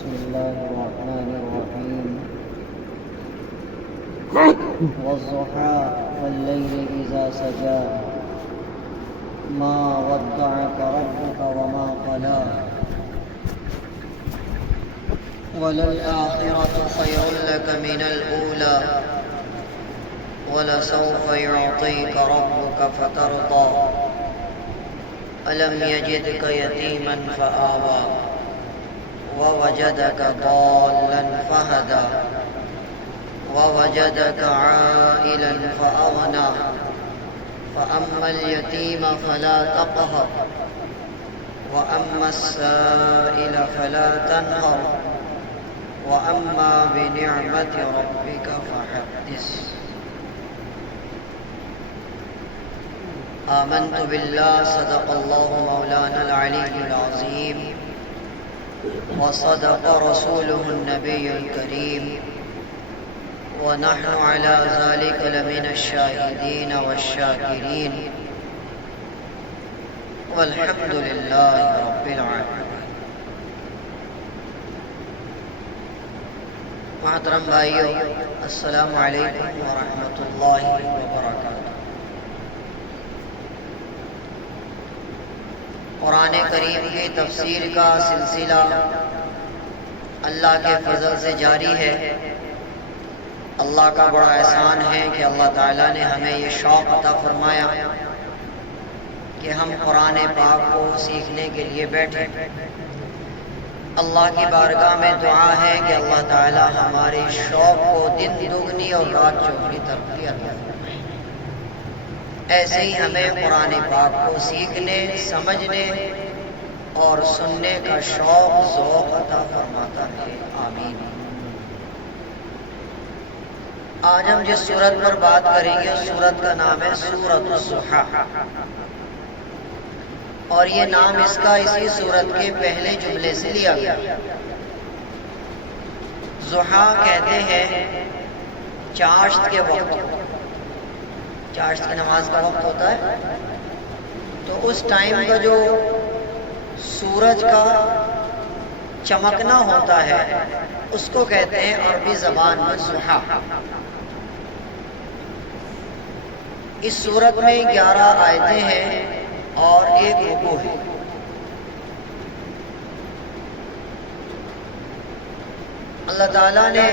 بسم الله الرحمن الرحيم والضحى والليل إذا سجى ما ودعك ربك وما قلى وللآخرة خير لك من الأولى ولسوف يعطيك ربك فترضى ألم يجدك يتيما فآوى ووجدك ضالا فهدى ووجدك عائلا فأغنى فأما اليتيم فلا تقهر وأما السائل فلا تنهر وأما بنعمة ربك فحدث آمنت بالله صدق الله مولانا العلي العظيم وصدق رسوله النبي الكريم ونحن على ذلك لمن الشاهدين والشاكرين والحمد لله رب العالمين. محترم بھائیو، السلام علیکم ورحمۃ اللہ وبرکاتہ. قرآن کریم کی تفسیر کا سلسلہ اللہ کے فضل سے جاری ہے. اللہ کا بڑا احسان ہے کہ اللہ تعالیٰ نے ہمیں یہ شوق عطا فرمایا کہ ہم قرآن پاک کو سیکھنے کے لیے بیٹھے. اللہ کی بارگاہ میں دعا ہے کہ اللہ تعالیٰ ہمارے شوق کو دن دگنی اور رات چوگنی ترقی عطا فرمائے. ایسے ہی ہمیں قرآن پاک کو سیکھنے، سمجھنے اور سننے کا شوق ذوق عطا فرماتا ہے. آمین. آج ہم جس سورت پر بات کریں گے اس سورت کا نام ہے سورۃ الضحیٰ، اور یہ نام اس کا اسی سورت کے پہلے جملے سے لیا گیا. ضحیٰ کہتے ہیں چاشت کے وقت. چاشت کی نماز کا وقت ہوتا ہے تو اس ٹائم کا جو سورج کا چمکنا ہوتا ہے اس کو کہتے ہیں عربی زبان میں ضحیٰ. اس سورت میں 11 آیتیں ہیں اور ایک رکوع ہے. اللہ تعالیٰ نے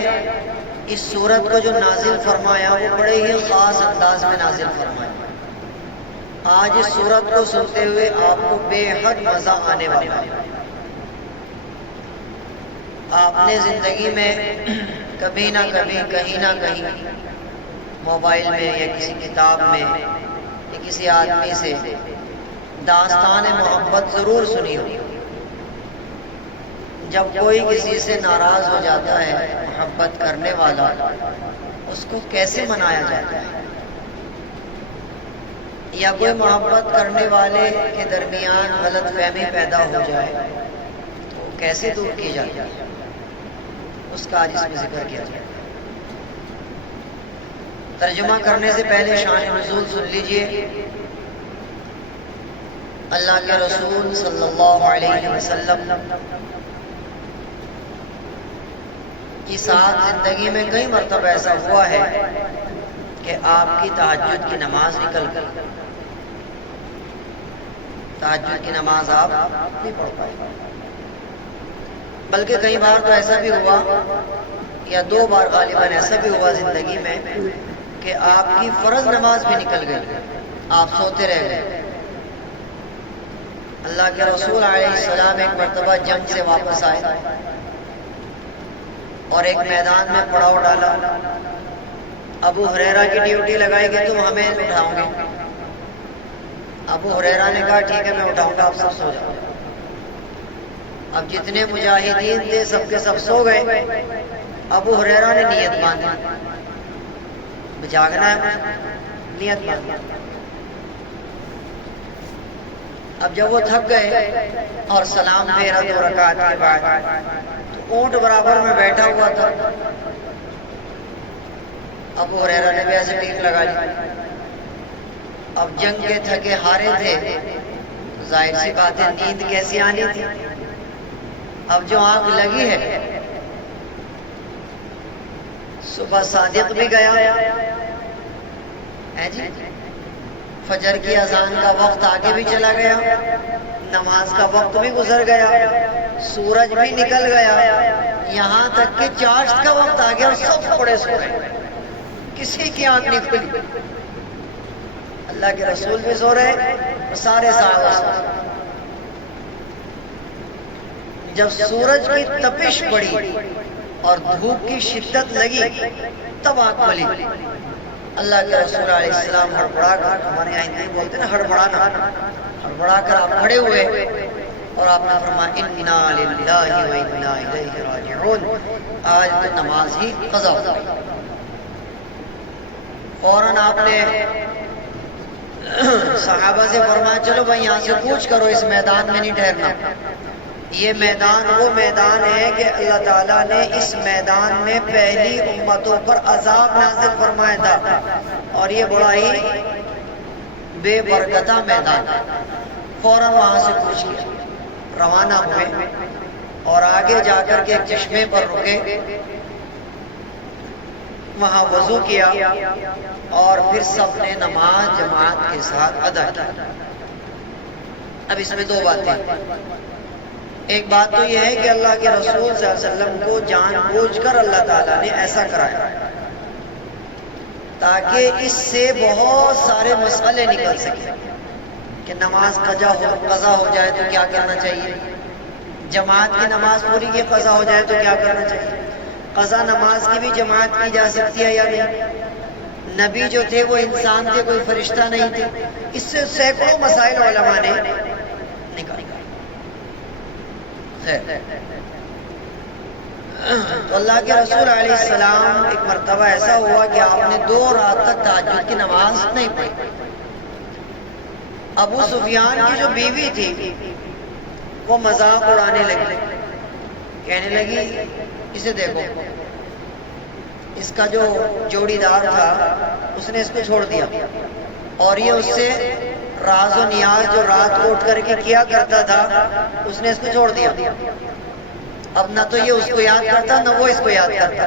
اس سورت کو جو نازل فرمایا وہ بڑے ہی خاص انداز میں نازل فرمایا. آج اس سورت کو سنتے ہوئے آپ کو بے حد مزہ آنے والا ہے. آپ نے زندگی میں کبھی نہ کبھی کہیں نہ کہیں موبائل میں یا کسی کتاب میں یا کسی آدمی سے داستان محبت ضرور سنی ہوگی. جب کوئی کسی سے ناراض ہو جاتا ہے محبت کرنے والا، اس کو کیسے منایا جاتا ہے؟ یا کوئی محبت کرنے والے کے درمیان غلط فہمی پیدا ہو جائے تو کیسے دور کی جاتی ہے؟ اس کا آج اس میں ذکر کیا جائے. ترجمہ کرنے سے پہلے شان نزول سن لیجئے. اللہ کے رسول صلی اللہ علیہ وسلم کی ساتھ زندگی میں کئی مرتبہ ایسا ہوا ہے کہ آپ کی تہجد کی نماز نکل گئی. تہجد کی نماز آپ نہیں پڑھ پائے. بلکہ کئی بار تو ایسا بھی ہوا، یا 2 بار غالباً ایسا بھی ہوا زندگی میں کہ آپ کی فرض نماز بھی نکل گئی، آپ سوتے رہ گئے. اللہ کے رسول علیہ السلام ایک مرتبہ جنگ سے واپس آئے اور ایک میدان میں پڑاؤ ڈالا. ابو ہریرہ کی ڈیوٹی لگائی کہ تم ہمیں اٹھاؤ گے. ابو ہریرہ نے کہا ٹھیک ہے میں اٹھاؤں گا، آپ سب سو جاؤ. اب جتنے مجاہدین تھے سب کے سب سو گئے. ابو ہریرہ نے نیت باندھی، جاگنا ہے، نیت باندھی. اب جب وہ تھک گئے اور سلام پھیرا 2 رکعت کے بعد تو اونٹ برابر میں بیٹھا ہوا تھا. ابو ہریرہ نے بھی ایسے ٹیک لگا لی. اب جنگ کے تھکے ہارے تھے، ظاہر سی بات ہے نیند کیسی آنی تھی. اب جو آنکھ لگی ہے، صبح صادق بھی گیا ہے جی، فجر کی اذان کا وقت آگے بھی چلا گیا، نماز کا وقت بھی گزر گیا، سورج بھی نکل گیا، یہاں تک کہ چاشت کا وقت آ گیا اور سب پڑے سو رہے، کسی کی آنکھ نہیں کھلی۔ اللہ کے رسول بھی سو رہے اور سارے صحابہ سو رہے۔ جب سورج کی تپش پڑی اور دھوپ کی شدت لگی تب آنکھ کھلی۔ اللہ کے رسول علیہ السلام ہڑبڑا کر، ہمارے یہاں ہندی بولتے ہیں نا ہڑبڑانا، ہڑبڑا کر آپ کھڑے ہوئے اور آپ نے فرمایا انا للہ و انا الیہ راجعون، آج تو نماز ہی قضا ہو گئی۔ فوراً آپ نے صحابہ سے فرمایا چلو بھائی یہاں سے کوچ کرو، اس میدان میں نہیں ٹھہرنا۔ یہ میدان وہ میدان ہے کہ اللہ تعالیٰ نے اس میدان میں پہلی امتوں پر عذاب نازل فرمایا تھا، اور یہ بڑا ہی بے برکتہ میدان۔ فوراً وہاں سے کوچ کیا، روانہ ہوئے اور آگے جا کر کے ایک چشمے پر رکے، وہاں وضو کیا اور پھر سب نے نماز جماعت کے ساتھ ادا کی۔ اب اس میں دو باتیں، ایک بات تو یہ ہے کہ اللہ کے رسول صلی اللہ علیہ وسلم کو جان بوجھ کر اللہ تعالیٰ نے ایسا کرایا تاکہ اس سے بہت سارے مسئلے نکل سکیں کہ نماز قضا ہو جائے تو کیا کرنا چاہیے، جماعت کی نماز پوری کی قضا ہو جائے تو کیا کرنا چاہیے، قضا نماز کی بھی جماعت کی جا سکتی ہے یا نہیں، نبی جو تھے وہ انسان تھے، کوئی فرشتہ نہیں تھے۔ اس سے سینکڑوں مسائل علماء نے نکالا۔ تو اللہ کے رسول علیہ السلام ایک مرتبہ ایسا ہوا کہ آپ نے 2 رات تک تہجد کی نماز نہیں پڑھی۔ ابو سفیان کی جو بیوی تھی وہ مذاق اڑانے لگی، کہنے لگی اسے دیکھو، اس کا جو جوڑی دار تھا اس نے اس کو چھوڑ دیا، اور یہ اس سے راز و نیاز جو رات کو اٹھ کر کے کیا کرتا تھا اس نے اس کو چھوڑ دیا۔ اب نہ تو یہ اس کو یاد کرتا نہ وہ اس کو یاد کرتا۔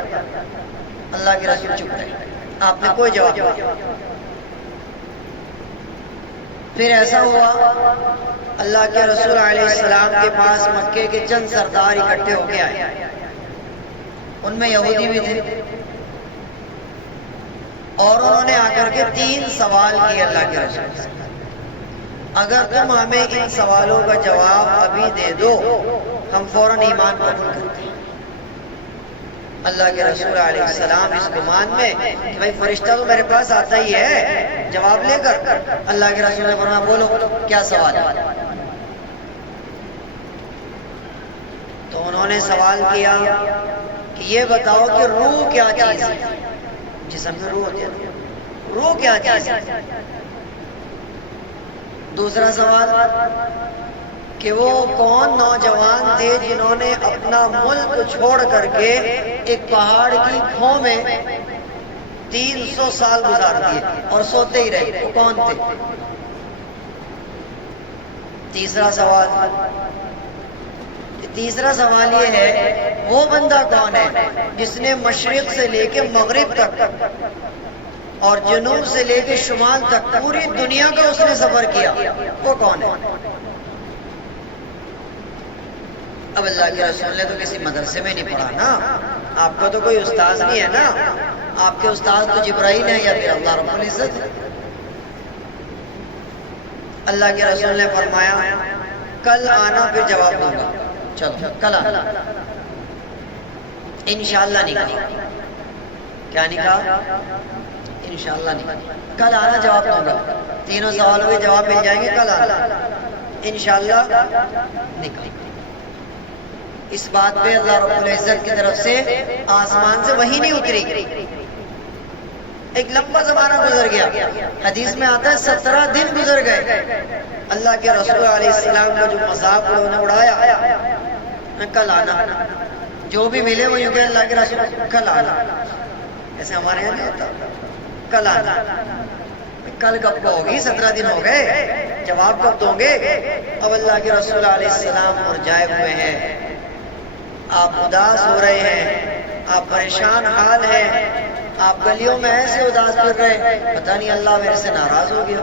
اللہ کے رسول چپ رہے، آپ نے کوئی جواب نہیں دیا۔ پھر ایسا ہوا اللہ کے رسول علیہ السلام کے پاس مکے کے چند سردار اکٹھے ہو کے آئے، ان میں یہودی بھی تھے، اور انہوں نے آ کر کے 3 سوال کیے اللہ کے رسول سے، اگر تم ہمیں ان سوالوں کا جواب ابھی دے دو ہم فوراً ایمان قبول کرتے ہیں۔ اللہ کے رسول علیہ السلام اس گمان میں کہ بھائی فرشتہ تو میرے پاس آتا ہی ہے جواب لے کر، اللہ کے رسول نے فرمایا بولو کیا سوال ہے۔ تو انہوں نے سوال کیا کہ یہ بتاؤ کہ روح کیا چیز ہے، جسم میں روح ہوتی ہے، روح کیا چیز ہے۔ دوسرا سوال کہ وہ کون نوجوان تھے جنہوں نے اپنا ملک چھوڑ کر کے ایک پہاڑ کی کھو میں 300 سال گزار دیے اور سوتے ہی رہے، وہ کون تھے۔ تیسرا سوال یہ ہے وہ بندہ کون ہے جس نے مشرق سے لے کے مغرب تک اور جنوب سے لے کے شمال تک پوری دنیا کا اس نے سفر کیا، وہ کون ہے۔ اب اللہ کے رسول نے تو کسی مدرسے میں نہیں پڑھا نا، آپ کا تو کوئی استاذ نہیں ہے نا، آپ کے استاذ تو جبرائیل ہیں یا پھر اللہ رب العزت ہے۔ اللہ کے رسول نے فرمایا کل آنا پھر جواب دوں گا، چلو کل آنا۔ انشاءاللہ نہیں کہا، کیا نہیں کہا؟ انشاءاللہ نہیں کہا، کل آنا جواب دوں گا، تینوں سوالوں کے جواب مل جائیں گے، کل آنا۔ انشاءاللہ نہیں کہا۔ اس بات پہ اللہ رب العزت کی طرف سے آسمان سے وحی نہیں اتری، ایک لمبا زمانہ گزر گیا، حدیث میں آتا ہے 17 دن گزر گئے۔ اللہ کے رسول علیہ السلام کا جو مذاق انہوں نے اڑایا، کل آنا، جو بھی ملے وہ یوں کہ اللہ کے رسول کل آنا، ایسے ہمارے یہاں نہیں ہوتا، کل آنا۔ کل کب کو ہوگی؟ 17 دن ہو گئے، جواب کب دوں گے؟ اب اللہ کے رسول علیہ السلام مرجائے ہوئے ہیں، آپ اداس ہو رہے ہیں، آپ پریشان حال ہیں، آپ گلیوں میں ایسے اداس پھر رہے ہیں، پتہ نہیں اللہ میرے سے ناراض ہو گیا،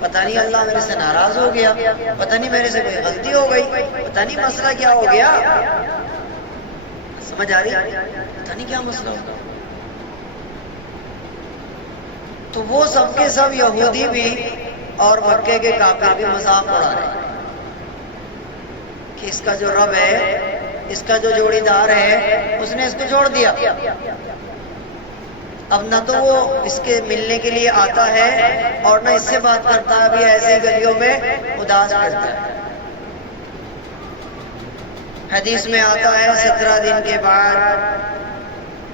پتہ نہیں اللہ میرے سے ناراض ہو گیا، پتہ نہیں میرے سے کوئی غلطی ہو گئی، پتہ نہیں مسئلہ کیا ہو گیا. سمجھ آ رہی؟ پتہ نہیں کیا مسئلہ ہوگا. تو وہ سب کے سب یہودی بھی اور مکے کے کافر بھی مذاق اڑا رہے ہیں کہ اس کا جو رب ہے، اس کا جو جوڑی دار ہے، اس نے اس کو جوڑ دیا. اب نہ تو وہ اس کے ملنے کے لیے آتا ہے اور نہ اس سے بات کرتا ہے، ابھی ایسے ہی گلیوں میں اداس کرتا ہے. حدیث میں آتا ہے 17 دن کے بعد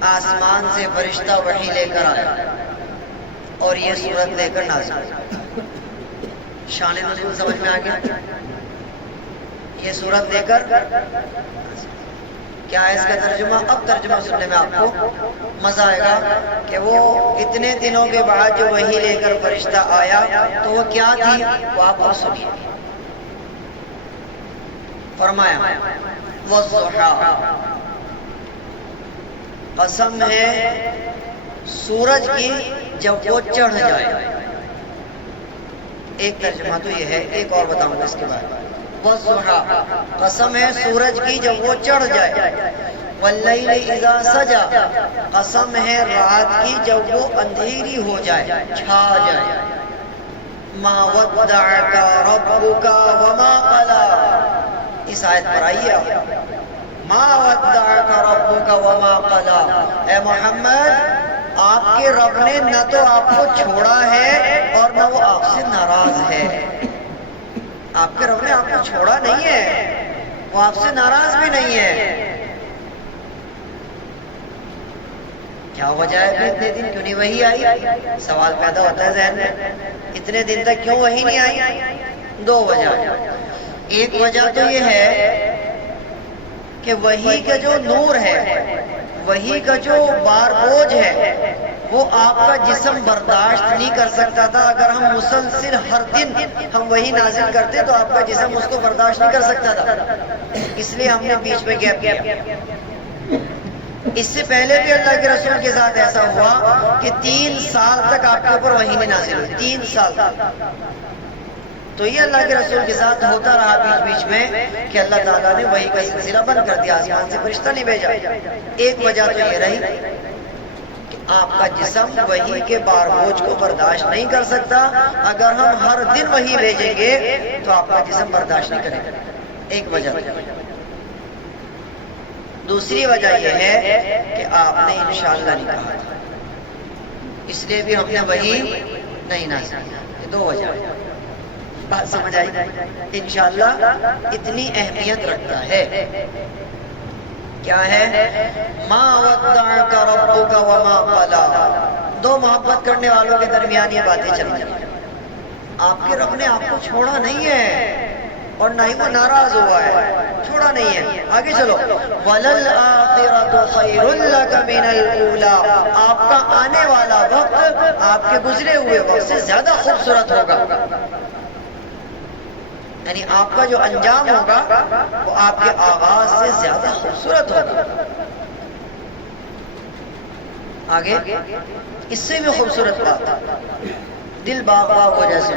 آسمان سے فرشتہ وحی لے کر آیا اور یہ صورت لے کر نازل ہوئی. شان نزول سمجھ میں آ گیا؟ یہ صورت لے کر کیا ہے اس کا ترجمہ؟ اب ترجمہ سننے میں آپ کو مزہ آئے گا کہ وہ اتنے دنوں کے بعد جو وحی لے کر فرشتہ آیا تو وہ کیا تھی، وہ آپ کو سنیے. فرمایا والضحیٰ، قسم ہے سورج کی جب وہ چڑھ جائے. ایک ترجمہ تو یہ ہے، ایک اور بتاؤں گا اس کے بعد. والضحیٰ، قسم ہے سورج کی جب وہ چڑھ جائے. واللیل اذا سجا، قسم ہے رات کی جب وہ اندھیری ہو جائے، چھا جائے. ما ودعک ربک وما قلا، اس آیت پر آئیے آپ. ما ودعک ربک وما قلا، اے محمد آپ کے رب نے نہ تو آپ کو چھوڑا ہے اور نہ وہ آپ سے ناراض ہے. آپ کے رب نے آپ کو چھوڑا نہیں ہے، وہ آپ سے ناراض بھی نہیں ہے. کیا وجہ ہے پھر اتنے دن کیوں نہیں وحی آئی؟ سوال پیدا ہوتا ہے ذہن میں، اتنے دن تک کیوں وحی نہیں آئی؟ دو وجہ. ایک وجہ تو یہ ہے کہ وحی کا جو نور ہے، وحی کا جو بار بوجھ ہے، وہ آپ کا جسم برداشت نہیں کر سکتا تھا. اگر ہم مسلسل ہر دن ہم وحی نازل کرتے تو آپ کا جسم اس کو برداشت نہیں کر سکتا تھا، اس لیے ہم نے بیچ میں گیپ کیا. اس سے پہلے بھی اللہ کے رسول کے ساتھ ایسا ہوا کہ 3 سال تک آپ کے اوپر وحی نہیں نازل ہوئی، 3 سال تک. تو یہ اللہ کے رسول کے ساتھ ہوتا رہا بیچ بیچ میں کہ اللہ تعالیٰ نے وحی کا سلسلہ بند کر دیا، آسمان سے فرشتہ نہیں بھیجا. ایک وجہ تو یہ رہی کہ آپ کا جسم وحی کے بار بوجھ کو برداشت نہیں کر سکتا. اگر ہم ہر دن وحی بھیجیں گے تو آپ کا جسم برداشت نہیں کرے گا. ایک وجہ. دوسری وجہ یہ ہے کہ آپ نے انشاءاللہ نہیں کہا تھا، اس لیے بھی ہم نے وحی نہیں نازل کیا. یہ دو وجہ. بات سمجھ آئی؟ انشاءاللہ اتنی اہمیت رکھتا ہے. کیا ہے؟ ما ودعک ربک وما قلا. دو محبت کرنے والوں کے درمیان یہ باتیں چل رہی ہیں. آپ کے رب نے آپ کو چھوڑا نہیں ہے اور نہ ہی وہ ناراض ہوا ہے، چھوڑا نہیں ہے. آگے چلو. وَلَلْآخِرَةُ خَيْرٌ لَكَ مِنَ الْأُولَىٰ، آپ کا آنے والا وقت آپ کے گزرے ہوئے وقت سے زیادہ خوبصورت ہوگا. یعنی آپ کا جو انجام ہوگا وہ آپ کے آغاز سے زیادہ خوبصورت ہوگا. آگے اس سے بھی خوبصورت بات، دل باغ باغ ہو جیسے.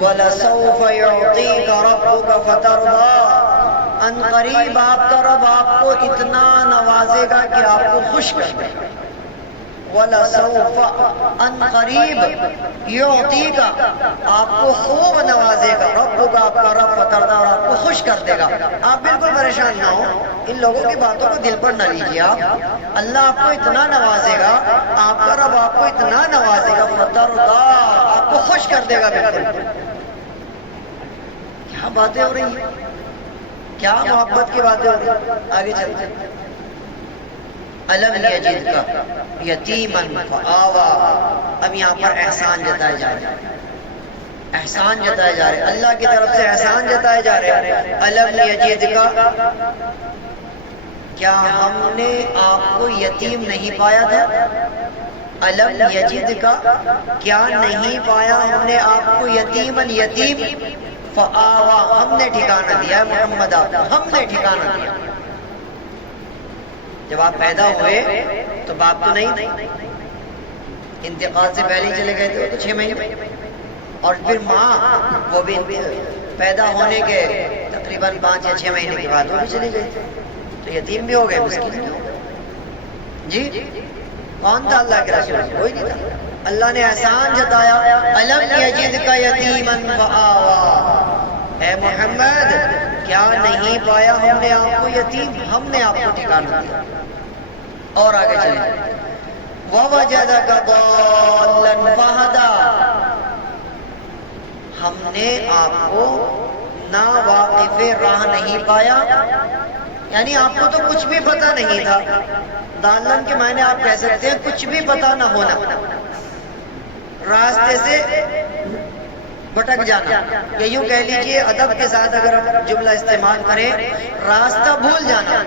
وَلَسَوْفَ يُعْطِيكَ رَبُّكَ فَتَرْضَىٰ، ان قریب آپ کا رب آپ کو اتنا نوازے گا کہ آپ کو خوش کر دے گا. وَلَسَوْفَ، ان قریب، يُعْطِيكَ، آپ کو خوب نوازے گا، ربک، آپ کا رب، فَتَرْضَىٰ، اور آپ کو خوش کر دے گا. آپ بالکل پریشان نہ ہو، ان لوگوں کی باتوں کو دل پر نہ لیجیے. اللہ آپ کو اتنا نوازے گا، آپ کا رب آپ کو اتنا نوازے گا، فَتَرْضَىٰ، آپ کو خوش کر دے گا. بالکل کیا باتیں ہو رہی ہیں، کیا محبت کی باتیں ہو رہی ہیں. آگے چلتے ہیں. الم یجدک یتیما فآویٰ، اب یہاں پر احسان جتائے جا رہے ہیں، احسان جتائے جا رہے ہیں، اللہ کی طرف سے احسان جتائے جا رہے ہیں. الم یجدک، کیا ہم نے آپ کو یتیم نہیں پایا تھا؟ الم یجدک، کیا نہیں پایا ہم نے آپ کو یتیمن، یتیم. فآویٰ، ہم نے ٹھکانہ دیا ہے محمد آپ کو، ہم نے ٹھکانہ دیا. جب آپ پیدا ہوئے تو باپ تو نہیں تھے، انتقال سے پہلے ہی چلے گئے تھے، وہ تو 6 مہینے، اور پھر ماں وہ بھی پیدا ہونے کے تقریباً 5 یا 6 مہینے کے بعد وہ بھی چلی گئی، تو یتیم بھی ہو گئے، مسکین بھی ہو گئے۔ جی کون تھا اللہ کے رسول؟ کوئی نہیں تھا۔ اللہ نے احسان جتایا، الم یجدک یتیما فآویٰ، اے محمد کیا نہیں پایا ہم نے آپ کو یتیم، ہم نے آپ کو ٹھکانہ دیا۔ اور آگے چلیں، ووجدک ضالا فہدی، ہم نے آپ کو نا واقف راہ نہیں پایا، یعنی آپ کو تو کچھ بھی پتہ نہیں تھا۔ دالن کے معنی آپ کہہ سکتے ہیں کچھ بھی پتہ نہ ہونا، راستے سے بھٹک جانا، یا یوں کہہ لیجئے ادب کے ساتھ اگر ہم جملہ استعمال کریں، راستہ بھول جانا۔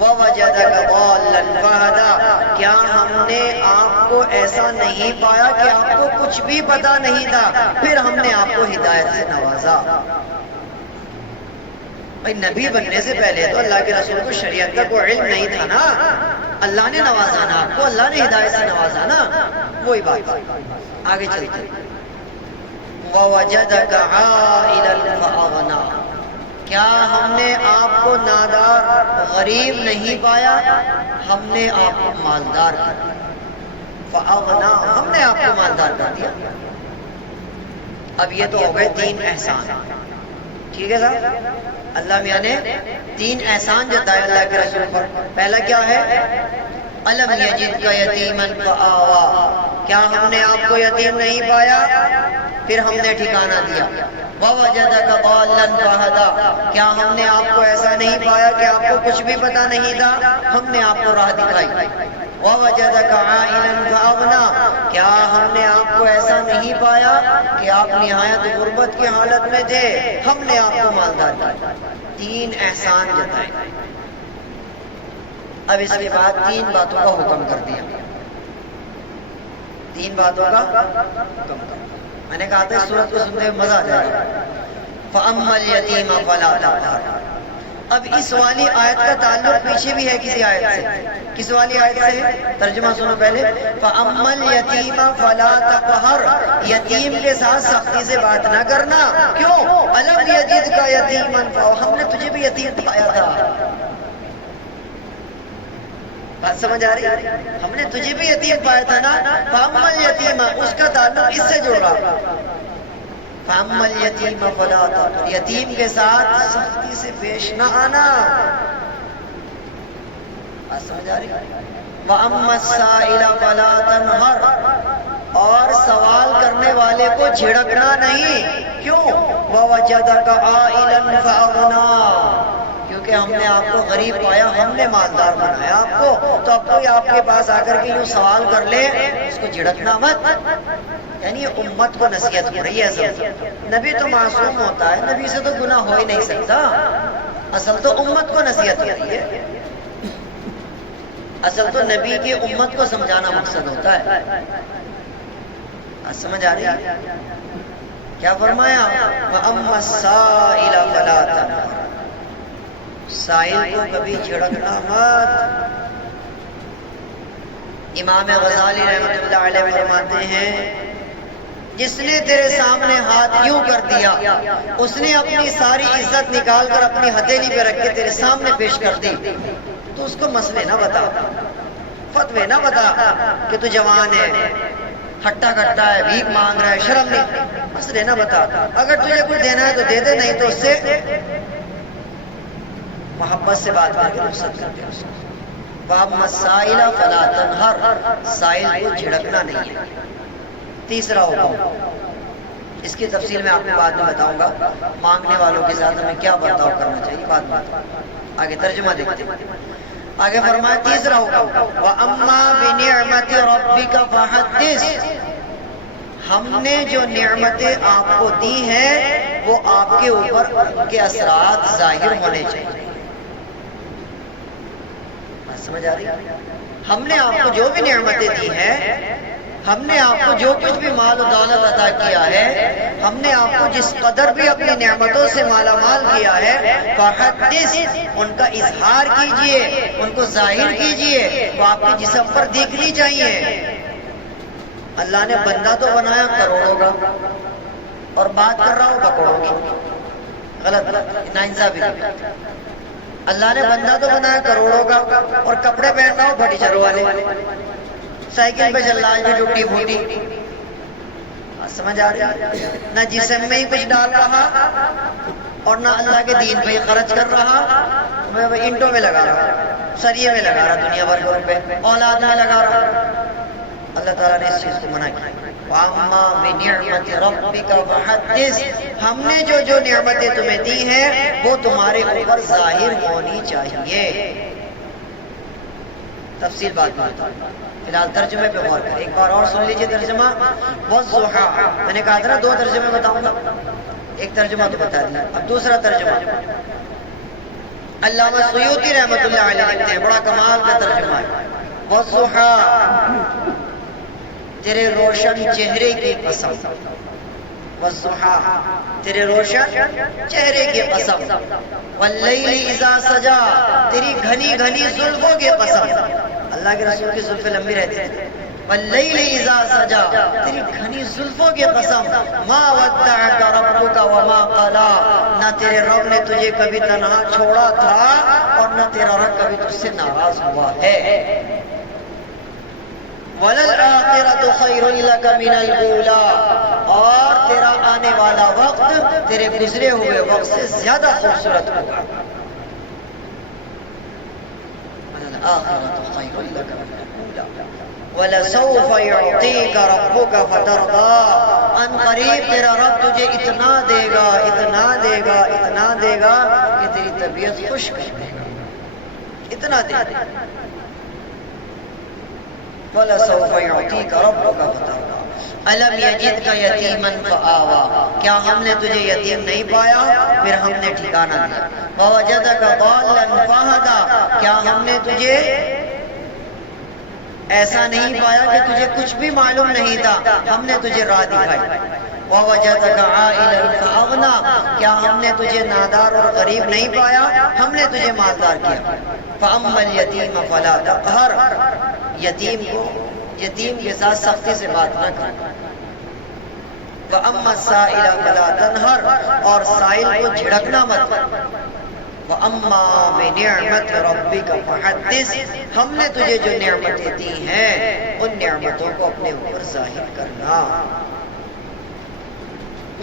وَوَجَدَكَ ضَالًّا فَهَدَىٰ، کیا ہم نے آپ کو ایسا نہیں پایا کہ آپ کو کچھ بھی پتہ نہیں تھا، پھر ہم نے آپ کو ہدایت سے نوازا۔ بھائی نبی بننے سے پہلے تو اللہ کے رسول کو شریعت کا کوئی علم نہیں تھا نا، اللہ نے نوازا نا آپ کو، اللہ نے ہدایت سے نوازا نا، وہی بات۔ آگے چلتے، وَوَجَدَكَ عَائِلًا فَأَغْنَىٰ، کیا ہم نے آپ کو نادار غریب نہیں پایا، ہم نے آپ کو مالدار کر دیا۔ فَأَغْنَىٰ، ہم نے آپ کو مالدار کر دیا۔ اب یہ تو ہو گئے 3 احسان، ٹھیک ہے صاحب؟ اللہ میاں نے 3 احسان جتائے اللہ کے رسول پر۔ پہلا کیا ہے؟ الم یجدک یتیما فآویٰ، کیا ہم نے آپ کو یتیم نہیں پایا، پھر ہم نے ٹھکانہ دیا۔ ووجدک ضالا فہدیٰ، کیا ہم نے آپ کو ایسا نہیں پایا کہ آپ کو کچھ بھی پتہ نہیں تھا، ہم نے آپ کو راہ دکھائی۔ ووجدک عائلا فأغنیٰ، کیا ہم نے آپ کو ایسا نہیں پایا کہ آپ نہایت غربت کی حالت میں تھے، ہم نے آپ کو مالدار کیا۔ 3 احسان جتائے۔ اب اس کے بعد 3 باتوں کا حکم کر دیا، 3 باتوں کا حکم کر۔ میں نے کہا تھا اس سورت کو سنتے ہوئے مزہ آ جائے گا۔ فَأَمَّا الْيَتِيمَ فَلَا تَقْهَرْ، اب اس والی آیت کا تعلق پیچھے بھی ہے کسی آیت سے۔ کس والی آیت سے ہے؟ ترجمہ سنو پہلے، فَأَمَّا الْيَتِيمَ فَلَا تَقْهَرْ، یتیم کے ساتھ سختی سے بات نہ کرنا۔ کیوں؟ أَلَمْ يَجِدْكَ يَتِيمًا فَآوَىٰ، ہم نے تجھے بھی یتیم پایا تھا۔ بات سمجھ آ رہی ہے؟ ہم نے تجھے بھی یتیم پایا تھا نا۔ فَأَمَّا الْيَتِيمَ، اس کا تعلق اس سے جڑ رہا۔ فَأَمَّا الْيَتِيمَ فَلَا تَقْهَرْ، یتیم کے ساتھ سختی سے پیش نہ آنا۔ بات سمجھ آ رہی ہے؟ وَأَمَّا السَّائِلَ فَلَا تَنْهَرْ، اور سوال کرنے والے کو جھڑکنا نہیں۔ کیوں؟ وَوَجَدَكَ عَائِلًا فَأَغْنَىٰ، کیونکہ ہم نے آپ کو غریب پایا، ہم نے مالدار بنایا آپ کو، تو اب کوئی آپ کے پاس آ کر کے یوں سوال کر لے، اس کو جھڑکنا مت۔ یعنی یہ امت کو نصیحت ہو رہی ہے اصل۔ نبی تو معصوم ہوتا ہے، نبی سے تو گناہ ہو ہی نہیں سکتا، اصل تو امت کو نصیحت ہو رہی ہے، اصل تو نبی کی امت کو سمجھانا مقصد ہوتا ہے۔ سمجھ آ رہی ہے؟ کیا فرمایا؟ وَأَمَّا السَّائِلَ فَلَا تَنْهَرْ، سائل کو کبھی جھڑکنا مت۔ امام غزالی رحمۃ اللہ علیہ فرماتے ہیں جس نے تیرے سامنے ہاتھ یوں کر دیا، اس نے اپنی ساری عزت نکال کر اپنی ہتھیلی پہ رکھ کے تیرے سامنے پیش کر دی، تو اس کو مسئلے نہ بتا، فتوے نہ بتا کہ تو جوان ہے، ہٹا کٹا ہے، بھیک مانگ رہا ہے، شرم نہیں، مسئلے نہ بتا۔ اگر تجھے کچھ دینا ہے تو دے دے، نہیں تو اس سے محبت سے بات کر کے رخصت کر دے اس کو۔ وَأَمَّا السَّائِلَ فَلَا تَنْهَرْ، سائل کو جھڑکنا نہیں ہے۔ تیسرا حکم، اس کی تفصیل میں آپ کو بعد میں بتاؤں گا، مانگنے والوں کے ساتھ ہمیں کیا برتاؤ کرنا چاہیے بعد میں۔ آگے ترجمہ دیکھتے ہیں۔ آگے فرمایا تیسرا حکم، وَأَمَّا بِنِعْمَةِ رَبِّكَ فَحَدِّثْ، ہم نے جو نعمتیں آپ کو دی ہیں وہ آپ کے اوپر ان کے اثرات ظاہر ہونے چاہیے۔ سمجھ آ رہی ہے؟ ہم نے آپ کو جو بھی نعمتیں دی ہیں، ہم نے آپ کو جو کچھ بھی مال و دولت عطا کیا ہے، ہم نے آپ کو جس قدر بھی اپنی نعمتوں سے مالا مال کیا ہے، فحدث، ان کا اظہار کیجئے، ان کو ظاہر کیجئے، وہ آپ کے جسم پر دیکھنی چاہیے۔ اللہ نے بندہ تو بنایا کروڑوں کا اور بات کر رہا ہوں کروڑوں کی، غلط ناانصافی۔ اللہ نے بندہ تو بنایا کروڑوں کا اور کپڑے پہن رہا ہوں فرنیچر والے، سائیکل پہ چل رہا ہے جو ٹوٹی پھوٹی، سمجھ آ رہی ہے؟ نہ جسم میں ہی کچھ ڈال رہا اور نہ اللہ کے دین پہ ہی خرچ کر رہا، میں اینٹوں میں لگا رہا، سریے میں لگا رہا، دنیا بھر کے روپے اولاد میں لگا رہا۔ اللہ تعالیٰ نے اس چیز کو منع کیا، وَأَمَّا بِنِعْمَةِ رَبِّكَ فَحَدِّثْ، ہم نے جو نعمتیں تمہیں دی ہیں وہ تمہارے اوپر ظاہر ہونی چاہیے۔ تفصیل بات میں فی الحال ترجمے پہ غور کریں، ایک بار اور سن لیجئے ترجمہ۔ وَالضُّحَىٰ، میں نے کہا تھا نا 2 ترجمے بتاؤں گا، ایک ترجمہ تو بتا دیا، اب دوسرا ترجمہ علامہ سیوطی رحمۃ اللہ علیہ لکھتے ہیں، بڑا کمال کا ترجمہ ہے۔ وَالضُّحَىٰ، تیرے روشن چہرے کی قسم، وَالضُّحَىٰ، تیرے روشن چہرے کی قسم، وَاللَّيْلِ إِذَا سَجَا، تیری گھنی گھنی زلفوں کی قسم، اللہ کے رسول کی زلفیں لمبی رہتی تھی، وَاللَّيْلِ إِذَا سَجَا، تیری گھنی زلفوں کی قسم، مَا وَدَّعَكَ رَبُّكَ وَمَا قَلَا، نہ تیرے رب نے تجھے کبھی تنہا چھوڑا تھا اور نہ تیرا رب کبھی تجھ سے ناراض ہوا ہے۔ وَلَلْآخِرَةُ خَيْرٌ لَكَ مِنَ الْأُولَىٰ، اور تیرا آنے والا وقت تیرے گزرے ہوئے وقت سے زیادہ خوبصورت ہوگا۔ وَلَلْآخِرَةُ خَيْرٌ لَكَ مِنَ الْأُولَىٰ وَلَسَوْفَ يُعْطِيكَ رَبُّكَ فَتَرْضَىٰ، ان قریب تیرا رب تجھے اتنا دے گا، اتنا دے گا، اتنا دے گا کہ تیری طبیعت خوش کر دے گا، اتنا دے گا۔ وَلَسَوْفَ يُعْطِيكَ رَبُّكَ فَتَرْضَىٰ أَلَمْ يَجِدْكَ يَتِيمًا فَآوَىٰ، کیا ہم نے تجھے یتیم نہیں پایا پھر ہم نے ٹھکانہ دیا۔ وَوَجَدَكَ ضَالًّا فَهَدَىٰ، کیا ہم نے تجھے ایسا نہیں پایا کہ تجھے کچھ بھی معلوم نہیں تھا، ہم نے تجھے راہ دکھائی۔ وَوَجَدَكَ عَائِلًا فَأَغْنَىٰ، کیا ہم نے تجھے نادار اور غریب نہیں پایا، ہم نے تجھے مالدار کیا۔ فَأَمَّا الْيَتِيمَ فَلَا تَقْهَرْ، یتیم کے ساتھ سختی سے بات نہ کر۔ وَأَمَّا السَّائِلَ فَلَا تَنْهَرْ، اور سائل کو جھڑکنا مت۔ وَأَمَّا بِنِعْمَةِ رَبِّكَ فَحَدِّثْ، ہم نے تجھے جو نعمتیں دی ہیں ان نعمتوں کو اپنے اوپر ظاہر کرنا۔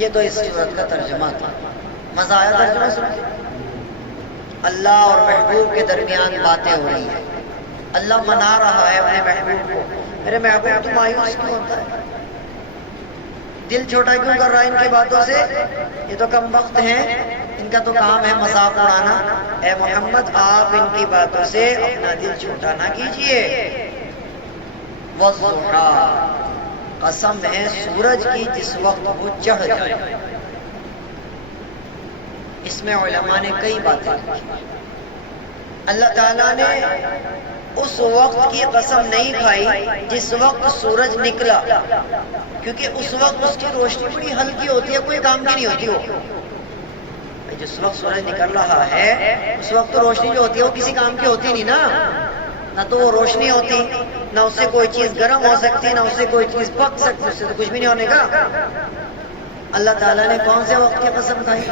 یہ تو اس صورت کا ترجمہ تھا، مزہ آیا ترجمہ سن کے؟ اللہ اور محبوب کے درمیان باتیں ہو رہی ہیں، اللہ منا رہا ہے اپنے محبوب کو، میرے محبوب تو مایوس کیوں ہوتا ہے، دل چھوٹا کیوں کر رہا ہے ان کی باتوں سے، یہ تو کم وقت ہیں، ان کا تو کام ہے مذاق اڑانا۔ اے محمد آپ ان کی باتوں سے اپنا دل چھوٹا نہ کیجئے۔ وَالضُّحَىٰ، قسم ہے سورج کی جس وقت وہ چڑھ جائے۔ اس میں علماء نے کئی باتیں لکھی۔ اللہ تعالیٰ نے اس وقت کی قسم نہیں کھائی جس وقت سورج نکلا، کیونکہ اس وقت اس کی روشنی بڑی ہلکی ہوتی ہے، کوئی کام کی نہیں ہوتی وہ۔ جس وقت سورج نکل رہا ہے اس وقت تو روشنی جو ہوتی ہے وہ کسی کام کی ہوتی نہیں نا، نہ تو وہ روشنی ہوتی، نہ اس سے کوئی چیز گرم ہو سکتی، نہ اس سے کوئی چیز پک سکتی، اس سے تو کچھ بھی نہیں ہونے کا۔ اللہ تعالیٰ نے کون سے وقت کی قسم کھائی؟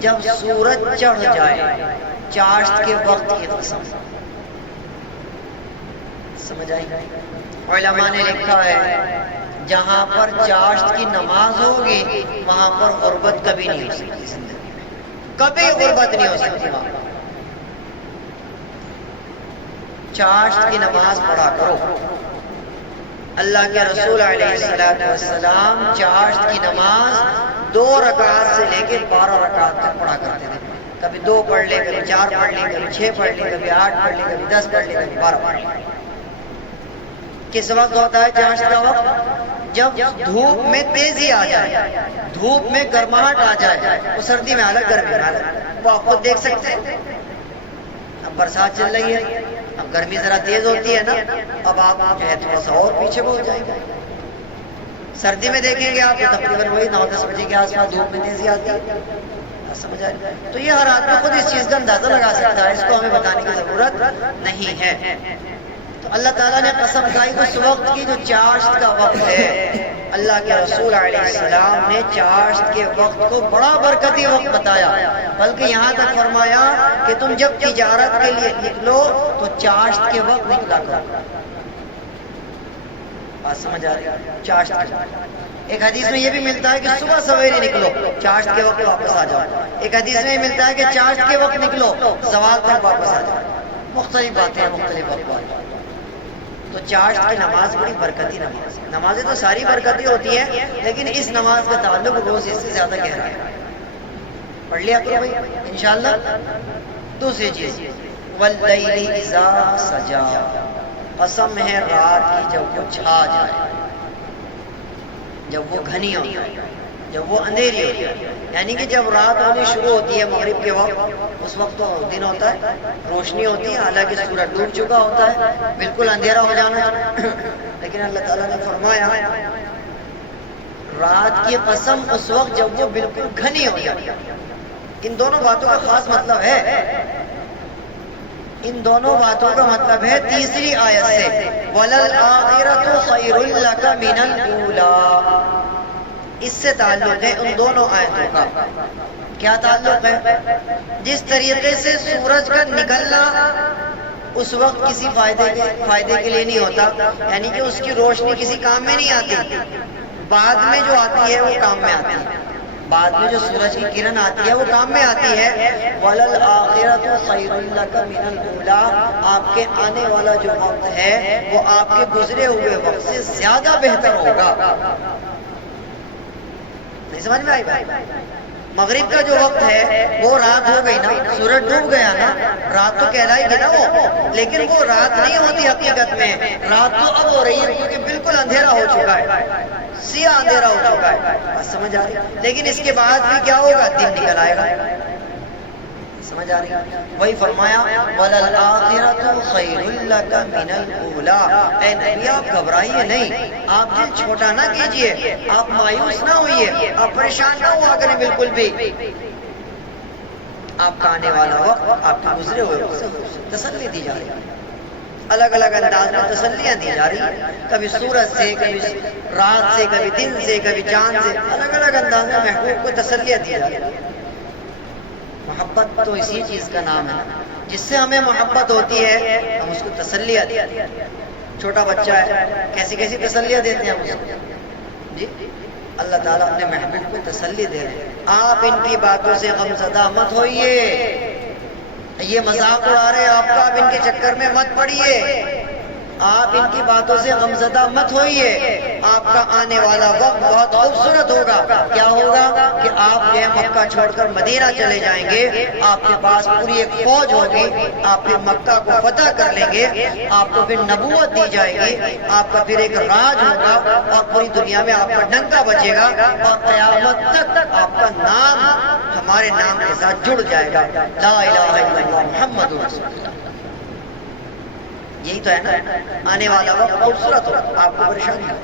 جب سورج چڑھ جائے، چاشت کے وقت کی قسم۔ سمجھ آئی؟ علماء نے لکھا ہے جہاں پر چاشت کی نماز ہوگی وہاں پر غربت کبھی نہیں ہو سکتی، زندگی میں کبھی غربت نہیں ہو سکتی۔ وہاں چاشت کی نماز پڑھا کرو۔ اللہ کے رسول علیہ السلام چاشت کی نماز 2 رکعات سے لے کے 12 رکعات تک پڑھا کرتے تھے، کبھی 2 پڑھ لے، کبھی 4 پڑھ لے، کبھی 6 پڑھ لے، کبھی 8 پڑھ لے، کبھی 10 پڑھ لے، کبھی 12 پڑھ لے۔ کس وقت ہوتا ہے چاشت کا وقت؟ جب دھوپ میں تیزی آ جائے، دھوپ میں گرماہٹ آ جائے، وہ سردی میں الگ گرمی میں الگ، وہ آپ خود دیکھ سکتے ہیں۔ اب برسات چل رہی ہے، اب گرمی ذرا تیز ہوتی ہے نا، اب آپ جو ہے تھوڑا سا اور پیچھے ہو جائے گا، سردی میں دیکھیں گے آپ تقریباً وہی 9-10 بجے کے آس پاس دھوپ میں تیزی آتی ہے، سمجھ آ رہی ہے؟ تو یہ ہر آدمی خود اس چیز کا اندازہ لگا سکتا ہے، اس کو ہمیں بتانے کی ضرورت نہیں ہے۔ تو اللہ تعالیٰ نے قسم کھائی اس وقت کی جو چاشت کا وقت ہے، اللہ کے رسول علیہ السلام نے چاشت کے وقت کو بڑا برکتی وقت بتایا، بلکہ یہاں تک فرمایا کہ تم جب تجارت کے لیے نکلو تو چاشت کے وقت نکلا کرو۔ بات سمجھ آ رہی ہے؟ چاشت کے وقت۔ ایک حدیث میں یہ بھی ملتا ہے کہ صبح سویرے نکلو، چاشت کے وقت واپس آ جاؤ۔ ایک حدیث میں یہ ملتا ہے کہ چاشت کے وقت نکلو، زوال تک واپس آ جاؤ۔ مختلف باتیں ہیں، مختلف وقت۔ تو چاشت کی نماز بڑی برکتی نماز ہے۔ نمازیں تو ساری برکتی ہوتی ہیں، لیکن اس نماز کا تعلق روز اس سے زیادہ گہرا ہے۔ پڑھ لیا کرو بھائی انشاءاللہ۔ دوسری چیز، واللیل اذا سجا، قسم ہے رات کی جب وہ چھا جائے، جب وہ گھنی ہو جائے، جب وہ اندھیری ہو جائے، یعنی کہ جب رات ہونی شروع ہوتی ہے مغرب کے وقت، اس وقت تو دن ہوتا ہے، روشنی ہوتی ہے، حالانکہ سورج ڈوب چکا ہوتا ہے، بالکل اندھیرا ہو جانا، لیکن اللہ تعالیٰ نے فرمایا رات کی قسم اس وقت جب وہ بالکل گھنی ہو جائے۔ ان دونوں باتوں کا خاص مطلب ہے، ان دونوں باتوں کا مطلب ہے تیسری آیت سے، وَلَلْآخِرَةُ خَيْرٌ لَكَ مِنَ الْأُولَىٰ، اس سے تعلق ہے ان دونوں آیتوں کا۔ کیا تعلق ہے؟ جس طریقے سے سورج کا نکلنا اس وقت کسی فائدے کے لیے نہیں ہوتا، یعنی کہ اس کی روشنی کسی کام میں نہیں آتی، بعد میں جو آتی ہے وہ کام میں آتی ہے، بعد میں جو سورج کی کرن آتی ہے وہ کام میں آتی ہے۔ وَلَلْآخِرَةُ خَيْرٌ لَكَ مِنَ الْأُولَىٰ، آپ کے آنے والا جو وقت ہے وہ آپ کے گزرے ہوئے وقت سے زیادہ بہتر ہوگا۔ نہیں سمجھ میں آئی بات؟ مغرب کا جو وقت ہے وہ رات ہو گئی نا، سورج ڈوب گیا نا، رات تو کہلائے گی نا وہ، لیکن وہ رات نہیں ہوتی حقیقت میں، رات تو اب ہو رہی ہے کیونکہ بالکل اندھیرا ہو چکا ہے، سیاہ اندھیرا ہو چکا ہے، بس سمجھ آ رہی ہے؟ لیکن اس کے بعد بھی کیا ہوگا؟ دن نکل آئے گا، سمجھ آ رہی ہے؟ وہی فرمایا وَلَلْآخِرَةُ خَيْرٌ لَكَ مِنَ الْأُولَىٰ، اے نبی آپ گھبرائیے نہیں، آپ دل چھوٹا نہ کیجئے، آپ مایوس نہ ہوئیے، آپ پریشان نہ ہوا کریں بالکل بھی۔ آپ کا آنے والا وقت آپ کے گزرے ہوئے وقت سے تسلی دی جا رہی ہے، الگ الگ انداز میں تسلیاں دی جا رہی ہیں، کبھی سورج سے، کبھی رات سے، کبھی دن سے، کبھی چاند سے، الگ الگ انداز میں محبوب کو تسلیاں دی جا رہی ہیں۔ محبت تو اسی چیز کا نام ہے، جس سے ہمیں محبت ہوتی ہے ہم اس کو تسلیاں دیتے ہیں۔ چھوٹا بچہ ہے، کیسی کیسی تسلیاں دیتے ہیں اس کو، جی اللہ تعالیٰ اپنے محبوب کو تسلی دے رہے ہیں۔ آپ ان کی باتوں سے غمزدہ مت ہوئیے، یہ مذاق اڑا رہے ہیں آپ کا، آپ ان کے چکر میں مت پڑیے، آپ ان کی باتوں سے غمزدہ مت ہوئیے، آپ کا آنے والا وقت بہت خوبصورت ہوگا۔ کیا ہوگا کہ آپ جو ہے مکہ چھوڑ کر مدینہ چلے جائیں گے، آپ کے پاس پوری ایک فوج ہوگی، آپ پھر مکہ کو فتح کر لیں گے، آپ کو پھر نبوت دی جائے گی، آپ کا پھر ایک راج ہوگا اور پوری دنیا میں آپ کا ڈنکا بجے گا اور قیامت تک آپ کا نام ہمارے نام کے ساتھ جڑ جائے گا، لا الہ الا اللہ محمد رسول اللہ۔ یہی تو ہے نا، آنے والا وقت خوبصورت ہو، آپ کو پریشانی ہو۔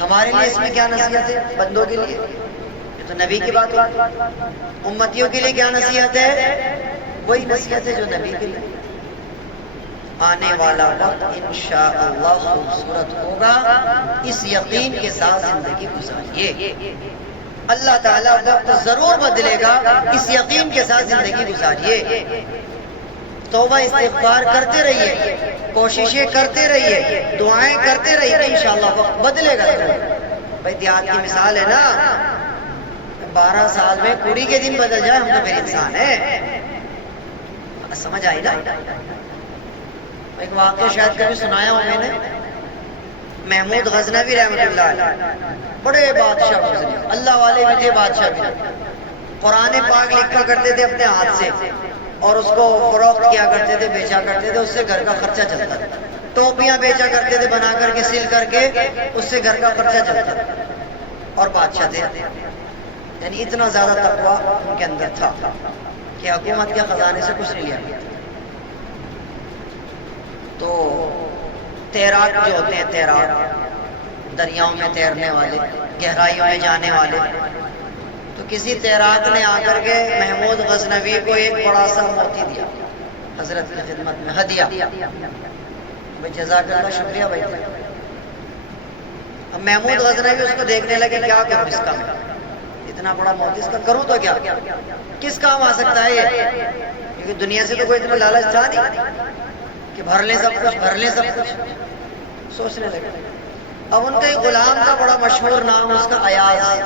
ہمارے لیے اس میں کیا نصیحت ہے؟ بندوں کے لیے یہ تو نبی کی بات ہے، امتیوں کے لیے کیا نصیحت ہے؟ وہی نصیحت ہے جو نبی کے لیے۔ آنے والا وقت انشاءاللہ خوبصورت ہوگا، اس یقین کے ساتھ زندگی گزاریے، اللہ تعالیٰ وقت ضرور بدلے گا، اس یقین کے ساتھ زندگی گزاریے۔ توبہ استغفار کرتے رہیے، کوششیں کرتے رہیے، دعائیں کرتے رہیے، انشاءاللہ وقت بدلے گا ضرور۔ بھائی دیہات کی مثال ہے نا، 12 سال میں کوڑی کے دن بدل جائے، ہم تو پھر انسان ہیں، سمجھ آئی نا؟ ایک واقعہ شاید کبھی سنایا ہوں میں نے، محمود غزنوی رحمۃ اللہ علیہ، بڑے بادشاہ گزرے، اللہ والے بھی تھے، بادشاہ بھی، قرآن پاک لکھا کرتے تھے اپنے ہاتھ سے اور اس کو فروخت کیا کرتے تھے، بیچا کرتے تھے، اس سے گھر کا خرچہ چلتا تھا۔ ٹوپیاں بیچا کرتے تھے بنا کر کے، سل کر کے، اس سے گھر کا خرچہ چلتا تھا، اور بادشاہ تھے، یعنی اتنا زیادہ تقویٰ ان کے اندر تھا کہ حکومت کے خزانے سے کچھ نہیں لیا۔ تو تیراک جو ہوتے ہیں، تیراک دریاؤں میں تیرنے والے، گہرائیوں میں جانے والے. تو کسی تیراک نے آ کر کے محمود غزنوی کو ایک بڑا سا موتی دیا حضرت کی خدمت میں ہدیہ. بھائی جزاک اللہ، شکریہ بھائی. اب محمود غزنوی اس کو دیکھنے لگے، کیا کروں اس کا، اتنا بڑا موتی اس کا کروں تو کیا، کس کام آ سکتا ہے یہ، کیونکہ دنیا سے تو کوئی اتنا لالچ تھا نہیں کہ بھر لیں سب کچھ، بھر لیں سب کچھ. سوچنے لگے. اب ان کا ایک غلام تھا بڑا مشہور، نام اس کا ایاز.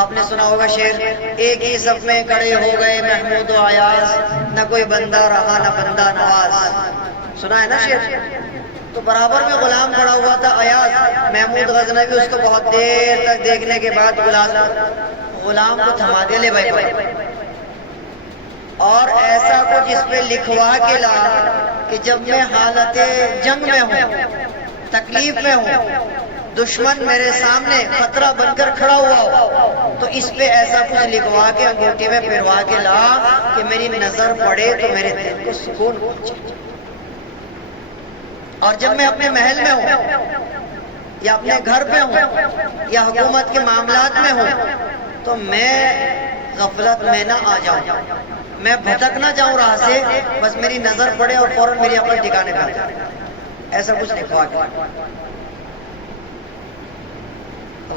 آپ نے سنا ہوگا شعر، ایک ہی صف میں کھڑے ہو گئے محمود و ایاز، نہ کوئی بندہ رہا نہ بندہ نواز. سنا ہے نا شعر؟ تو برابر میں غلام کھڑا ہوا تھا ایاز. محمود غزنوی اس کو بہت دیر تک دیکھنے کے بعد غلام کو تھما دے، لے بھائی بھائی، اور ایسا کچھ اس پہ لکھوا کے لا کہ جب میں حالت جنگ میں ہوں، تکلیف میں ہوں، دشمن میرے سامنے خطرہ بن کر کھڑا ہوا ہو، تو اس پہ ایسا کچھ لکھوا کے انگوٹھی میں پھروا کے لا کہ میری نظر پڑے تو میرے دل کو سکون پہنچے. اور جب میں اپنے محل میں ہوں یا اپنے گھر پہ ہوں یا حکومت کے معاملات میں ہوں تو میں غفلت میں نہ آ جاؤں، میں بھٹک نہ جاؤں راہ سے، بس میری نظر پڑے اور فوراً میری عقل ٹھکانے پہ آ جائے. ایسا کچھ لکھوا کے.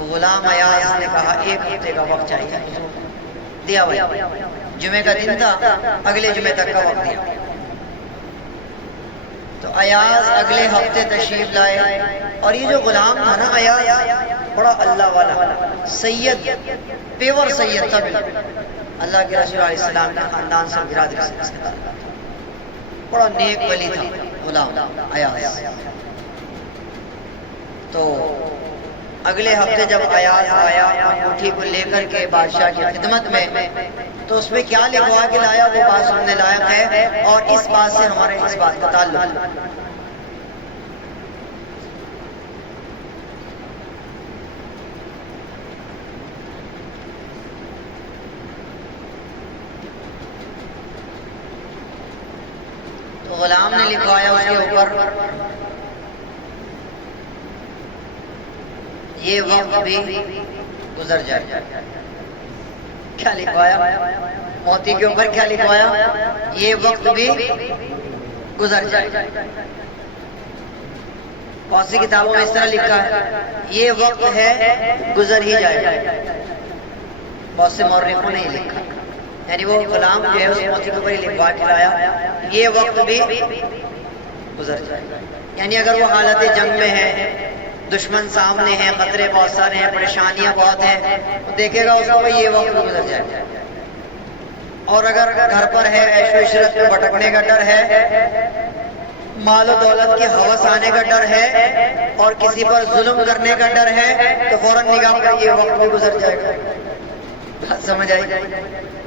غلام ایاز نے کہا ایک ہفتے کا وقت چاہیے. دیا بھائی. جمعے کا دن تھا، اگلے جمعے تک کا وقت دیا. تو ایاز اگلے ہفتے تشریف لائے. اور یہ جو غلام تھا نا ایاز، بڑا اللہ والا سید، پیور سید تھا. اللہ کے رسول علیہ السلام کے خاندان سے، برادری سے اس کے تعلق، بڑا نیک ولی تھا غلام ایاز. تو اگلے ہفتے جب ایاز آیا انگوٹھی کو لے کر کے بادشاہ کی خدمت میں، تو اس میں کیا لکھوا کے لایا وہ بات سننے لائق ہے، اور اس بات سے ہمارے اس بات کا تعلق. تو غلام نے لکھوایا اس کے اوپر، یہ وقت بھی گزر جائے. کیا لکھوایا موتی کے اوپر؟ کیا لکھوایا؟ یہ وقت بھی گزر جائے. بہت سی کتابوں میں اس طرح لکھا ہے یہ وقت ہے گزر ہی جائے. بہت سے مورخوں نے یہ لکھا، یعنی وہ غلام جو ہے اس موتی کے اوپر ہی لکھوا کے لایا یہ وقت بھی گزر جائے. یعنی اگر وہ حالت جنگ میں ہے، دشمن سامنے ہیں، خطرے بہت سارے ہیں، پریشانیاں بہت ہیں، تو دیکھے گا اس کو یہ وقت بھی گزر جائے. اور اگر گھر پر ہے، عیش و عشرت میں بھٹکنے کا ڈر ہے، مال و دولت کی ہوس آنے کا ڈر ہے، اور کسی پر ظلم کرنے کا ڈر ہے، تو فوراً نگاہ پر یہ وقت بھی گزر جائے گا. سمجھ آئی؟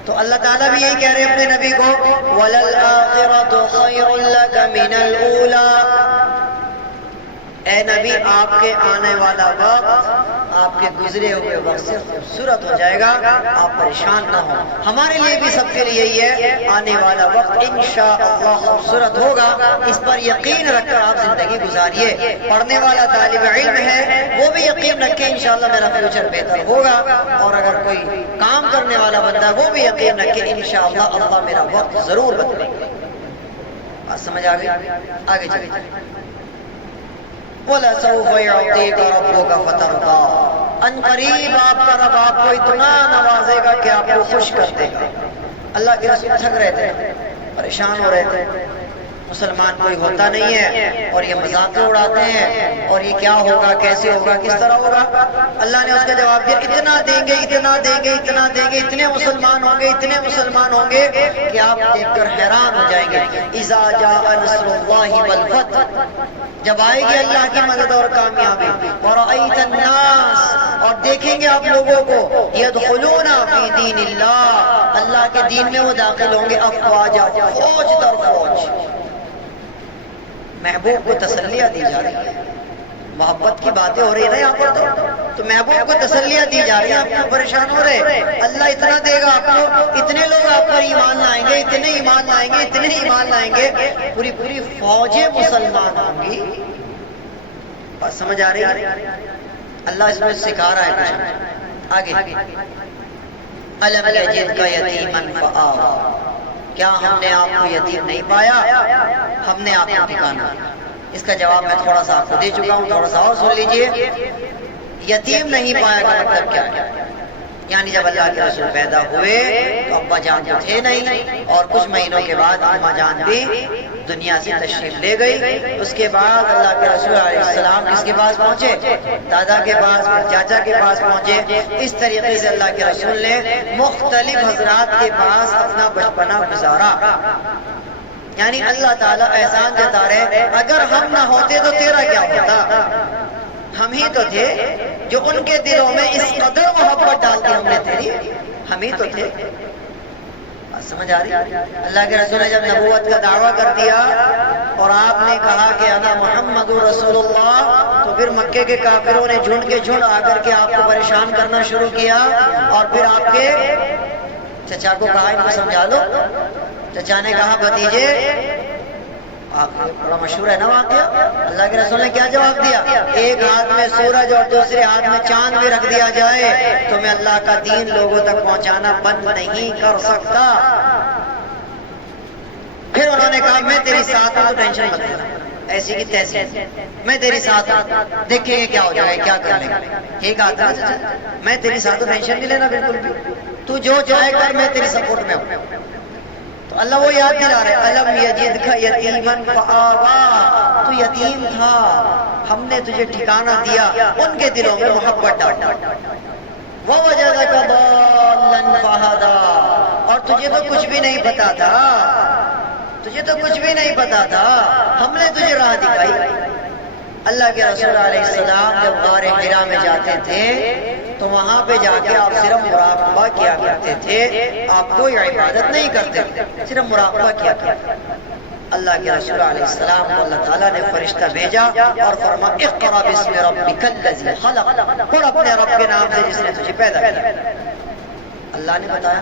تو اللہ تعالیٰ بھی یہی کہہ رہے ہیں اپنے نبی کو، وَلَلْآخِرَةُ خَيْرٌ لَكَ مِنَ الْأُولَىٰ. اے نبی آپ کے آنے والا وقت آپ کے گزرے ہوئے وقت سے خوبصورت ہو جائے گا، آپ پریشان نہ ہوں. ہمارے لیے بھی سب کے لیے یہی ہے، آنے والا وقت انشاءاللہ خوبصورت ہوگا، اس پر یقین رکھ کر آپ زندگی گزاریے. پڑھنے والا طالب علم ہے وہ بھی یقین رکھے انشاءاللہ میرا فیوچر بہتر ہوگا، اور اگر کوئی کام کرنے والا بندہ ہے وہ بھی یقین رکھے انشاءاللہ اللہ میرا وقت ضرور بدلے گا. بات سمجھ آ گئی؟ آگے چلیے. وَلَسَوْفَ يُعْطِيكَ رَبُّكَ فَتَرْضَىٰ. ان قریب آپ کا رب آپ کو اتنا نوازے گا کہ آپ کو خوش کر دے گا. اللہ کے رسول تھک رہے تھے، پریشان ہو رہے تھے، مسلمان کوئی ہوتا نہیں ہے اور یہ مذاقیں اڑاتے ہیں، اور یہ کیا ہوگا، کیسے ہوگا، کس طرح ہوگا. اللہ نے اس کا جواب دیا، اتنا دیں گے، اتنا دیں گے، اتنا دیں گے، اتنے مسلمان ہوں گے، اتنے مسلمان ہوں گے کہ آپ دیکھ کر حیران ہو جائیں گے. اذا جاء نصر اللہ والفتح، جب آئے گی اللہ کی مدد اور کامیابی. ورأیت الناس، اور دیکھیں گے آپ لوگوں کو، یدخلون فی دین اللہ، اللہ کے دین میں وہ داخل ہوں گے افواجا، فوج در فوج. محبوب کو تسلیہ دی جا رہی ہے، محبت کی باتیں ہو رہی ہے نا یہاں پر، تو محبوب کو تسلیہ دی جا رہی ہے. آپ کیوں پریشان ہو رہے؟ اللہ اتنا دے گا آپ کو، اتنے لوگ آپ پر ایمان لائیں گے، اتنے ایمان لائیں گے، اتنے ایمان لائیں گے، پوری پوری فوجیں مسلمان ہوں گی. بات سمجھ آ رہی ہے؟ اللہ اس میں سکھا رہا ہے کچھ آگے. الم یجدک یتیما فآویٰ، کیا ہم نے آپ کو یتیم نہیں پایا، ہم نے آپ کو ٹھکانا. اس کا جواب میں تھوڑا سا آپ کو دے چکا ہوں، تھوڑا سا اور سن لیجئے. یتیم نہیں پایا کا مطلب کیا ہے؟ یعنی جب اللہ کے رسول پیدا ہوئے تو ابا جان تو تھے نہیں، اور کچھ مہینوں کے بعد اماں جان بھی دنیا سے تشریف لے گئی. اس کے بعد اللہ کے رسول علیہ السلام کس کے پاس پہنچے؟ دادا کے پاس، چاچا کے پاس پہنچے. اس طریقے سے اللہ کے رسول نے مختلف حضرات کے پاس اپنا بچپنا گزارا. یعنی اللہ تعالیٰ احسان جتا رہے، اگر ہم نہ ہوتے تو تیرا کیا ہوتا؟ ہم ہی تو تھے جو ان کے دلوں میں اس قدر محبت ڈال دی ہم نے تیری، ہم ہی تو تھے. سمجھ آ رہی؟ اللہ کے رسول نے جب نبوت کا دعویٰ کر دیا اور آپ نے کہا کہ انا محمد رسول اللہ، تو پھر مکے کے کافروں نے جھنڈ کے جھنڈ آ کر کے آپ کو پریشان کرنا شروع کیا. اور پھر آپ کے چچا کو کہا ان کو سمجھا لو. چچا نے کہا بھتیجے، بڑا مشہور ہے نا واقعہ، اللہ کے رسول نے کیا جواب دیا؟ ایک ہاتھ میں سورج اور دوسرے ہاتھ میں چاند بھی رکھ دیا جائے تو میں اللہ کا دین لوگوں تک پہنچانا بند نہیں کر سکتا. پھر انہوں نے کہا میں تیری ساتھ ہوں، تو ٹینشن مت لینا، ایسی کی تیسی میں تیری ساتھ ہوں، دیکھیں گے کیا ہو جائے گا، کیا کر لیں گے. ایک ہاتھ میں تیری ساتھ ہوں، ٹینشن نہیں لینا بالکل بھی، تو جو چاہے کر، میں تیری سپورٹ میں ہوں. تو اللہ وہ یاد دلا رہے، الم یجدک یتیما فآویٰ، تو یتیم تھا، ہم نے تجھے ٹھکانہ دیا، ان کے دلوں میں محبت ڈالی. ووجدک ضالا فہدیٰ، اور تجھے تو کچھ بھی نہیں پتا تھا، تجھے تو کچھ بھی نہیں پتا تھا، ہم نے تجھے راہ دکھائی. اللہ کے رسول علیہ السلام جب غار حرا میں جاتے تھے تو وہاں پہ جا کے آپ صرف مراقبہ کیا کرتے تھے، آپ کوئی عبادت نہیں کرتے تھے، صرف مراقبہ کیا کرتے تھے. اللہ کے رسول علیہ السلام کو اللہ تعالیٰ نے فرشتہ بھیجا اور فرمایا اقرأ باسم ربک الذی خلق، پڑھ اپنے رب کے نام سے جس نے تجھے پیدا کیا. اللہ نے بتایا،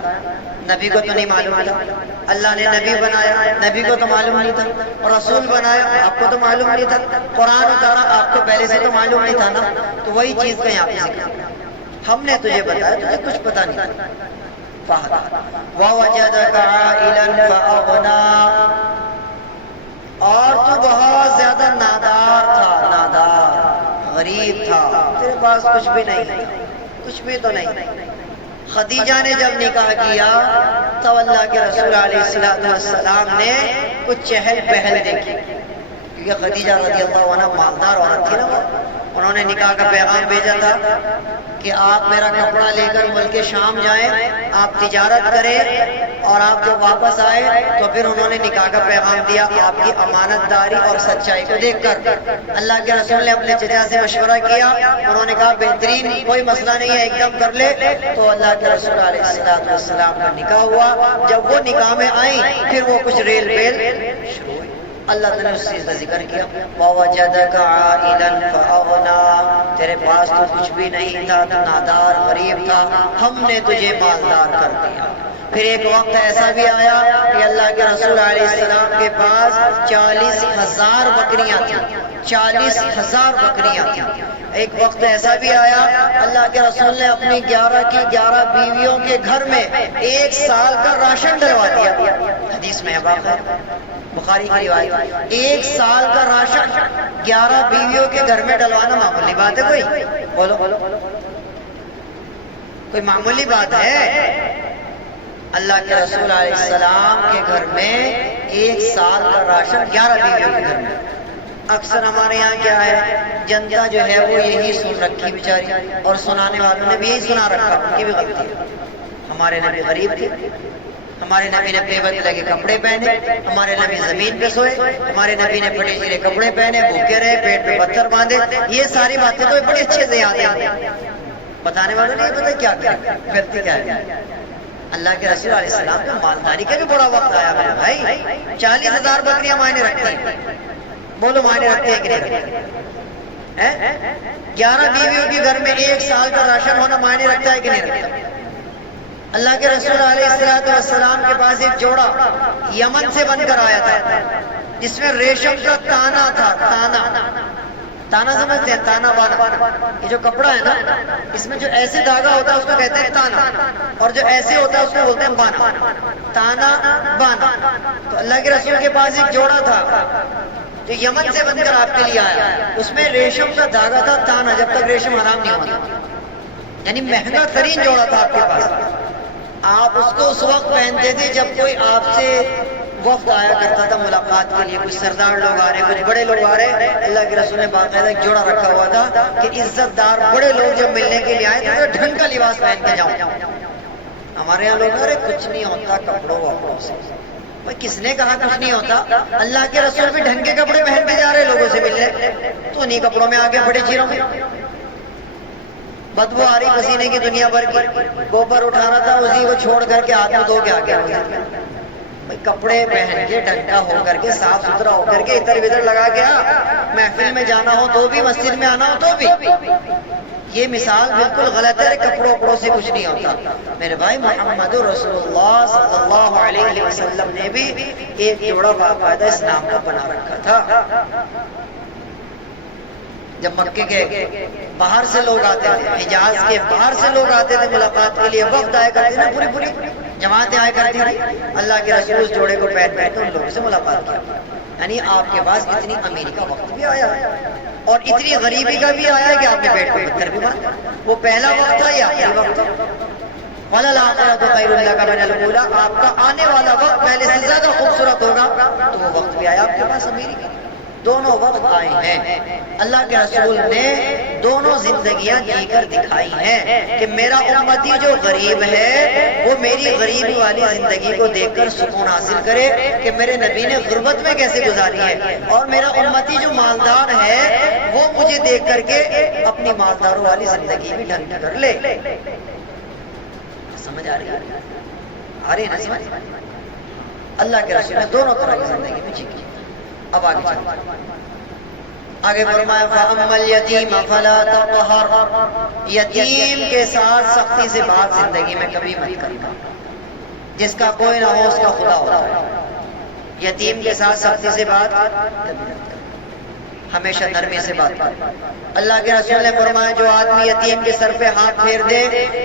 نبی کو تو نہیں معلوم تھا. اللہ نے نبی بنایا، نبی کو تو معلوم نہیں تھا. اور رسول بنایا، آپ کو تو معلوم نہیں تھا. قرآن اتارا، آپ کو پہلے سے تو معلوم نہیں تھا نا. تو وہی چیز کا یہاں پہ ذکر، ہم نے تجھے بتایا، تجھے کچھ پتا نہیں تھا. وَوَجَدَكَ عَائِلًا فَأَغْنَىٰ، اور تو بہت زیادہ نادار تھا، نادار غریب تھا، تیرے پاس کچھ بھی نہیں، کچھ بھی تو نہیں. خدیجہ نے جب نکاح کیا تو اللہ کے رسول علیہ السلام نے کچھ چہل پہل دیکھی، کیونکہ خدیجہ رضی اللہ عنہ مالدار عورت تھی نا. انہوں نے نکاح کا پیغام بھیجا تھا کہ آپ میرا کپڑا لے کر ملک شام جائیں، آپ تجارت کریں، اور آپ جب واپس آئے تو پھر انہوں نے نکاح کا پیغام دیا آپ کی امانت داری اور سچائی کو دیکھ کر. اللہ کے رسول نے اپنے چچا سے مشورہ کیا، انہوں نے کہا بہترین، کوئی مسئلہ نہیں ہے، ایک دم کر لے. تو اللہ کے رسول علیہ السلام کا نکاح ہوا. جب وہ نکاح میں آئیں پھر وہ کچھ ریل پیل شروع ہوئی. اللہ تعالیٰ نے اس چیز کا ذکر کیا، وَوَجَدَكَ عَائِلًا فَأَغْنَىٰ، تیرے پاس تو کچھ بھی نہیں تھا، تو نادار غریب تھا، ہم نے تجھے مالدار کر دیا. پھر ایک وقت ایسا بھی آیا کہ اللہ کے رسول علیہ السلام کے پاس 40,000 بکریاں تھیں، 40,000 بکریاں تھیں. ایک وقت ایسا بھی آیا اللہ کے رسول نے اپنی 11 کی 11 بیویوں کے گھر میں 1 سال کا راشن ڈلوا دیا. حدیث میں ہے، بخاری کی روایت، 1 سال کا راشن 11 بیویوں کے گھر میں ڈلوانا معمولی بات ہے؟ کوئی بولو، کوئی معمولی بات ہے؟ اللہ کے رسول علیہ السلام کے گھر میں 1 سال کا راشن 11 بیویوں کے گھر میں. اکثر ہمارے یہاں کیا ہے، جنتا جو ہے وہ یہی سن رکھی بیچاری، اور سنانے والوں نے بھی یہی سنا رکھا، ان کی بھی غلطی ہے. ہمارے نبی غریب تھے، ہمارے نبی نے پیبند لگے کپڑے پہنے، ہمارے نبی زمین پہ سوئے، ہمارے نبی نے پھٹے چیرے کپڑے پہنے، بھوکے رہے، پیٹ پہ پتھر باندھے. یہ ساری باتیں تو بڑی اچھے سے یاد ہیں، بتانے والوں نے یہ پتہ کیا کیا غلطی کیا ہے. اللہ کے رسول علیہ السلام کا مالداری کا بھی بڑا وقت آیا میرے بھائی. 40,000 بکریاں معنی رکھتی ہیں، بولو معنی رکھتے ہیں کہ نہیں رکھتے؟ 11 بیویوں کے گھر میں 1 سال کا راشن ہونا معنی رکھتا ہے کہ نہیں رکھتا؟ اللہ کے رسول علیہ السلام کے پاس ایک جوڑا یمن سے بن کر آیا تھا، جس میں ریشم کا تانا تھا، تانا. تانا سمجھتے ہیں؟ تانا بانا، یہ جو کپڑا ہے نا، اس میں جو ایسے دھاگا ہوتا ہے اس کو کہتے ہیں تانا، اور جو ایسے ہوتا ہے اس کو بولتے ہیں بانا، تانا بانا۔ تو اللہ کے رسول کے پاس ایک جوڑا تھا جو یمن سے بن کر آپ کے لیے آیا، اس میں ریشم کا دھاگا تھا تانا، جب تک ریشم حرام نہیں ہوتا، یعنی مہنگا ترین جوڑا تھا آپ کے پاس۔ آپ اس کو اس وقت پہنتے تھے جب کوئی آپ سے وفد آیا کرتا تھا ملاقات کے لیے، کچھ سردار لوگ آ رہے، کچھ بڑے لوگ آ رہے، اللہ کے رسول نے باقاعدہ ایک جوڑا رکھا ہوا تھا کہ عزت دار بڑے لوگ جب ملنے کے لیے آئے تو ڈھنگ کا لباس پہن کے جاؤں۔ ہمارے یہاں لوگ ارے کچھ نہیں ہوتا کپڑوں وپڑوں سے، بھائی کس نے کہا کچھ نہیں ہوتا؟ اللہ کے رسول بھی ڈھنگ کے کپڑے پہن کے جا رہے لوگوں سے ملنے، تو انہیں کپڑوں میں آگے بڑے چیروں میں بدبو آ رہی پسینے کی دنیا بھر کی، گوبر اٹھا رہا تھا اسی کو چھوڑ کر کے ہاتھ میں دھو کے آگے کپڑے پہن کے ڈھنگا ہو کر کے صاف ستھرا ہو کر کے ادھر ادھر لگا گیا، محفل میں جانا ہو تو بھی، مسجد میں آنا ہو تو بھی۔ یہ مثال بالکل غلط ہے، کپڑوں وپڑوں سے کچھ نہیں ہوتا۔ میرے بھائی محمد رسول اللہ صلی اللہ علیہ وسلم نے بھی ایک جوڑا باقاعدہ اس نام کا بنا رکھا تھا۔ جب مکے کے باہر سے لوگ آتے تھے، حجاز کے باہر سے لوگ آتے تھے ملاقات کے لیے، وقت آیا کرتے نا، پوری پوری جماعتیں آیا کرتی تھی، اللہ کے رسول اس جوڑے کو پہن کے ان لوگوں سے ملاقات کیا۔ یعنی آپ کے پاس اتنی امیری کا وقت بھی آیا اور اتنی غریبی کا بھی آیا کہ آپ نے پیٹ کو پتھر بھی باندھا۔ وہ پہلا وقت تھا یا آخری وقت تھا؟ وَلَلْآخِرَةُ خَيْرٌ لَكَ مِنَ الْأُولَىٰ، آپ کا آنے والا وقت پہلے سے زیادہ خوبصورت ہوگا۔ تو وہ وقت بھی آیا آپ کے پاس امیری کا، دونوں وقت آئے ہیں۔ اللہ کے رسول نے دونوں زندگیاں جی کر دکھائی ہیں کہ میرا امتی جو غریب ہے وہ میری غریبی والی زندگی کو دیکھ کر سکون حاصل کرے کہ میرے نبی نے غربت میں کیسے گزاری ہے، اور میرا امتی جو مالدار ہے وہ مجھے دیکھ کر کے اپنی مالداروں والی زندگی بھی ڈھنگ کر لے۔ سمجھ آ رہی ہے؟ آ رہی ہے نا سمجھ؟ اللہ کے رسول نے دونوں طرح کی زندگی میں جی کی۔ اب آگے چلیں، آگے فرمایا فَأَمَّا الْيَتِيمَ فَلَا تَقْهَرْ، یتیم کے ساتھ سختی سے بات زندگی میں کبھی مت کرنا، جس کا کوئی نہ ہو اس کا خدا ہوتا ہے۔ یتیم کے ساتھ سختی سے بات کبھی مت کرنا، ہمیشہ نرمی سے بات کرنا۔ اللہ کے رسول نے فرمایا جو آدمی یتیم کے سر پہ ہاتھ پھیر دے،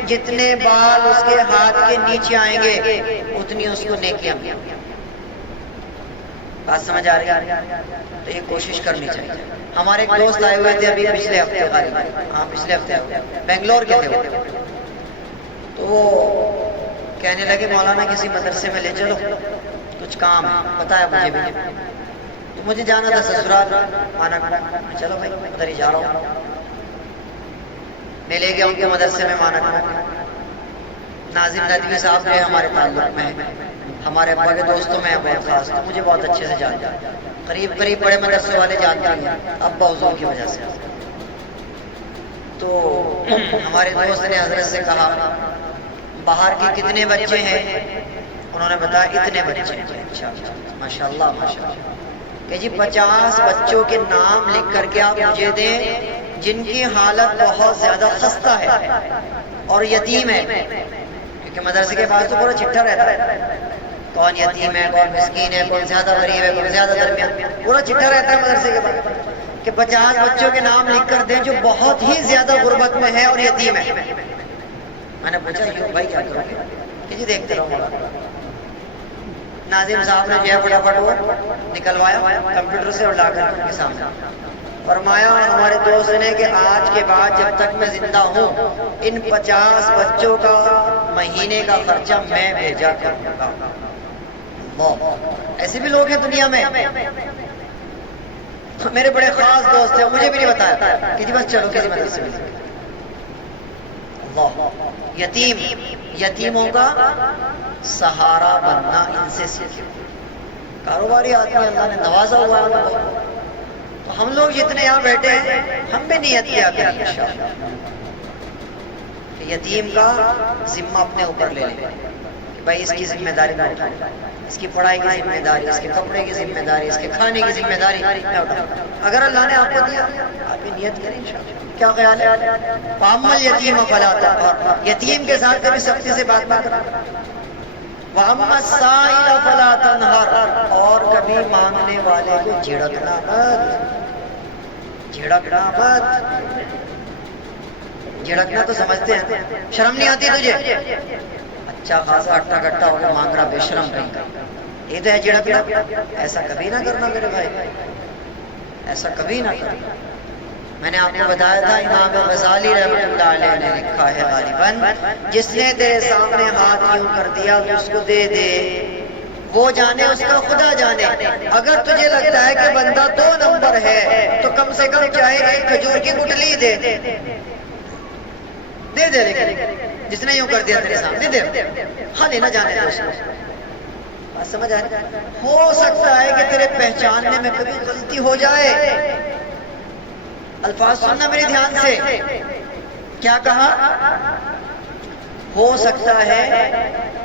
جتنے بال اس کے ہاتھ کے نیچے آئیں گے اتنی اس کو نیکیاں ملیں گی۔ بات سمجھ آ رہی ہے؟ تو یہ کوشش کرنی چاہیے۔ ہمارے ایک دوست آئے ہوئے تھے ابھی پچھلے ہفتے، پچھلے ہفتے بنگلور کے تھے، تو وہ کہنے لگے مولانا کسی مدرسے میں لے چلو، کچھ کام ہے، بتایا مجھے بھی، تو مجھے جانا تھا سسرال، مانا چلو بھائی ادھر ہی جا رہا ہوں۔ میں لے گیا ان کے مدرسے میں، مانا ناظم ندوی صاحب جو ہے ہمارے تعلق میں ہے، ہمارے ابا کے دوستوں میں بہت خاص، تو مجھے بہت اچھے سے جانتے ہیں، قریب قریب بڑے مدرسے والے جانتے ہیں ابا حضور کی وجہ سے۔ تو ہمارے دوست نے حضرت سے کہا باہر کے کتنے بچے ہیں؟ انہوں نے بتایا اتنے بچے ہیں۔ اچھا ماشاء اللہ ماشاء اللہ، کہ جی 50 بچوں کے نام لکھ کر کے آپ مجھے دیں جن کی حالت بہت زیادہ خستہ ہے اور یتیم ہے، کیونکہ مدرسے کے پاس تو پورا چٹھا رہتا ہے، کون یتیم ہے، کون مسکین ہے، کون زیادہ غریب ہے، کون زیادہ درمیان، پورا چٹھا رہتا ہے مدرسے کے پاس، کہ 50 بچوں کے نام لکھ کر دیں جو بہت ہی زیادہ غربت میں ہے اور یتیم ہے۔ میں نے پوچھا یوں بھائی کیا کرو گے؟ کہ جی دیکھتے رہو۔ ناظم صاحب نے جو ہے فٹافٹ وہ نکلوایا کمپیوٹر سے اور لا کر ان کے سامنے فرمایا ہمارے دوست نے کہ آج کے بعد جب تک میں زندہ ہوں ان 50 بچوں کا مہینے کا خرچہ میں بھیجا کروں گا۔ ایسے بھی لوگ ہیں دنیا میں، میرے بڑے خاص دوست ہیں، مجھے بھی نہیں بتایا کہ جی بس چلو کسی مدرسے میں۔ اللہ، یتیموں کا سہارا بننا ان سے سیکھیں۔ کاروباری آدمی اللہ نے نوازا ہوا ہے، تو ہم لوگ جتنے یہاں بیٹھے ہیں ہم بھی نیت کیا کریں انشاءاللہ کہ یتیم کا ذمہ اپنے اوپر لے لیں کہ بھائی اس کی ذمہ داری میں اٹھاؤں، اس کی پڑھائی کی ذمہ داری، اس کے کپڑے کی ذمہ داری، اس کے کھانے کی ذمہ داری میں اٹھاؤں۔ اگر اللہ نے آپ کو دیا آپ بھی نیت کریں انشاءاللہ۔ کیا خیال ہے؟ فَأَمَّا الْيَتِيمَ فَلَا تَقْهَرْ، یتیم کے ساتھ کبھی سختی سے بات نہ کرنا۔ وَأَمَّا السَّائِلَ فَلَا تَنْهَرْ، اور کبھی مانگنے والے کو جھڑکنا مت۔ جھڑکنا مت. جھڑکنا تو سمجھتے ہیں, شرم نہیں آتی تجھے؟ اچھا خاصا اٹھا کٹا ہو کے مانگ رہا بے شرم کہیں, یہ تو ہے جھڑکنا. ایسا کبھی نہ کرنا میرے بھائی, ایسا کبھی نہ کرنا. میں نے آپ کو بتایا تھا امام غزالی رحمۃ اللہ علیہ نے لکھا ہے غالباً, جس نے تیرے سامنے ہاتھ یوں کر دیا تو اس کو دے دے, وہ جانے اس کا خدا جانے. اگر تجھے لگتا ہے کہ بندہ 2 نمبر ہے تو کم سے کم چاہے ایک کھجور کی گٹلی دے دے دے. لیکن جس نے یوں کر دیا تیرے سامنے دے, خالی نہ جانے دے اس کو. بات سمجھ آ رہی؟ ہو سکتا ہے کہ تیرے پہچاننے میں کبھی غلطی ہو جائے. الفاظ سننا میرے دھیان سے, کیا کہا؟ ہو سکتا ہے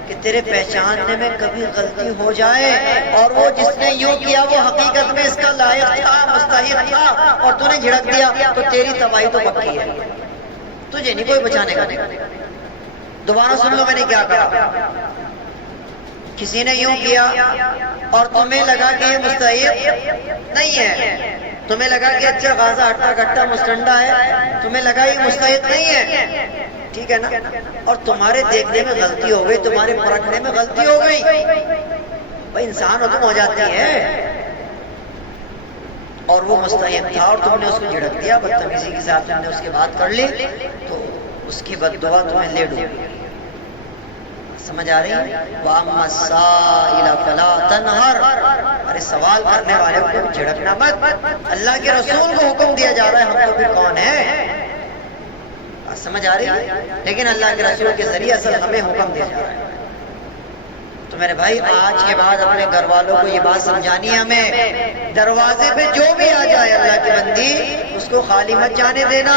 کہ تیرے پہچاننے میں کبھی غلطی ہو جائے, اور وہ جس نے یوں کیا وہ حقیقت میں اس کا لائق تھا, مستحق تھا, اور تو نے جھڑک دیا تو تیری تباہی تو پکی ہے, تجھے نہیں کوئی بچانے کا. دوبارہ سن لو میں نے کیا کہا. کسی نے یوں کیا اور تمہیں لگا کہ یہ مستحق نہیں ہے, تمہیں لگا کہ اچھا خاصا ہٹا کٹا مستنڈا ہے, تمہیں لگا یہ مستحق نہیں ہے, ٹھیک ہے نا, اور تمہارے دیکھنے میں غلطی ہو گئی, تمہارے پرکھنے میں غلطی ہو گئی. بھائی انسان حکم ہو جاتی ہے, اور وہ مستحق تھا اور تم نے اس کو جھڑک دیا, بدتمیزی کے ساتھ تم نے اس کی بات کر لی, تو اس کی بد دعا تمہیں لے ڈوبی. سمجھ آ رہی ہے؟ وَأَمَّا السَّائِلَ فَلَا تَنْهَرْ, ارے سوال کرنے والے کو جھڑکنا مت. اللہ کے رسول کو حکم دیا جا رہا ہے, ہم تو پھر کون ہیں؟ سمجھ آ رہی ہے؟ لیکن اللہ کے رسول کے ذریعے اصل ہمیں حکم دیا جا رہا ہے. تو میرے بھائی آج کے بعد اپنے گھر والوں کو یہ بات سمجھانی ہے ہمیں, دروازے پہ جو بھی آ جائے اللہ کی بندی, اس کو خالی مت جانے دینا.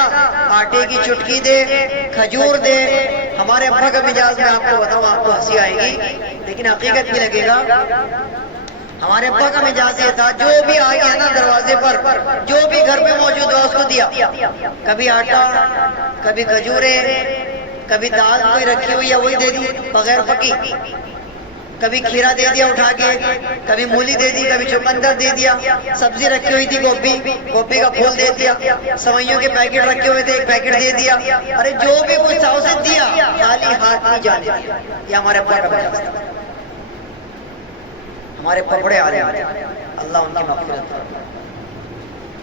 آٹے کی چٹکی دے, کھجور دے. ہمارے ابا کا مزاج میں آپ کو بتاؤں, آپ کو ہنسی آئے گی لیکن حقیقت بھی لگے گا. ہمارے ابا کا مزاج یہ تھا, جو بھی آ گیا نا دروازے پر, جو بھی گھر پہ موجود ہوا اس کو دیا. کبھی آٹا, کبھی کھجورے, کبھی دال کوئی رکھی ہوئی ہے وہی دے دی بغیر پکی, کبھی کھیرا دے دیا اٹھا کے, کبھی مولی دے دی, کبھی چقندر دے دیا. سبزی رکھی ہوئی تھی گوبھی, گوبھی کا پھول دے دیا. سوئیوں کے پیکٹ رکھے ہوئے تھے, ایک پیکٹ دے دیا. ارے جو بھی کچھ تھا اسے دیا, خالی ہاتھ نہیں جانے دیا. یہ ہمارے ابا کا مزاج تھا. ہمارے ابا بڑے عالم تھے, اللہ ان کی مغفرت کرے,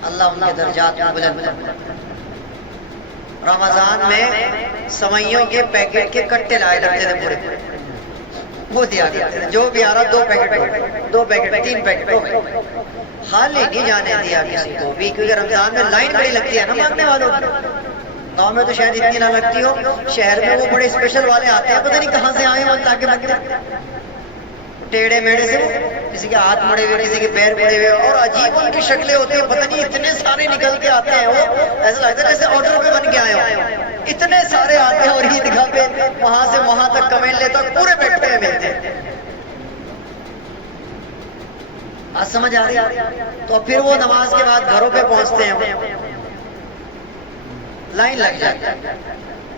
اللہ ان کے درجات کو بلند کرے. رمضان میں سوئیوں کے پیکٹ کے کٹے لائے رکھتے تھے پورے, وہ دیا کرتے تھے. جو بھی آ رہا 2 پیکٹ ہو گئے, 2 پیکٹ 3 پیکٹ ہو گئے. خالی نہیں جانے دیا کسی کو بھی, کیونکہ رمضان میں لائن بڑی لگتی ہے نا مانگنے والوں کی. گاؤں میں تو شاید اتنی نہ لگتی ہو, شہر میں وہ بڑے اسپیشل والے آتے ہیں, پتہ نہیں کہاں سے آئے ہیں تاکہ بنتے ٹیڑے میڑے سے, کسی کے ہاتھ مڑے ہوئے, کسی کے پیر مڑے ہوئے, اور عجیب ان کی شکلیں ہوتی ہیں. پتہ نہیں اتنے سارے نکل کے آتے ہیں, وہ ایسا لگتا ہے جیسے آرڈر پہ بن کے آئے ہو. اتنے سارے آتے ہیں اور عید گاہ پہ وہاں سے وہاں تک کمنٹ لیتا پورے بیٹھے ہیں ملتے ہیں. آج سمجھ آ رہی ہے؟ تو پھر وہ نماز کے بعد گھروں پہ پہنچتے ہیں, لائن لگ جاتی ہے.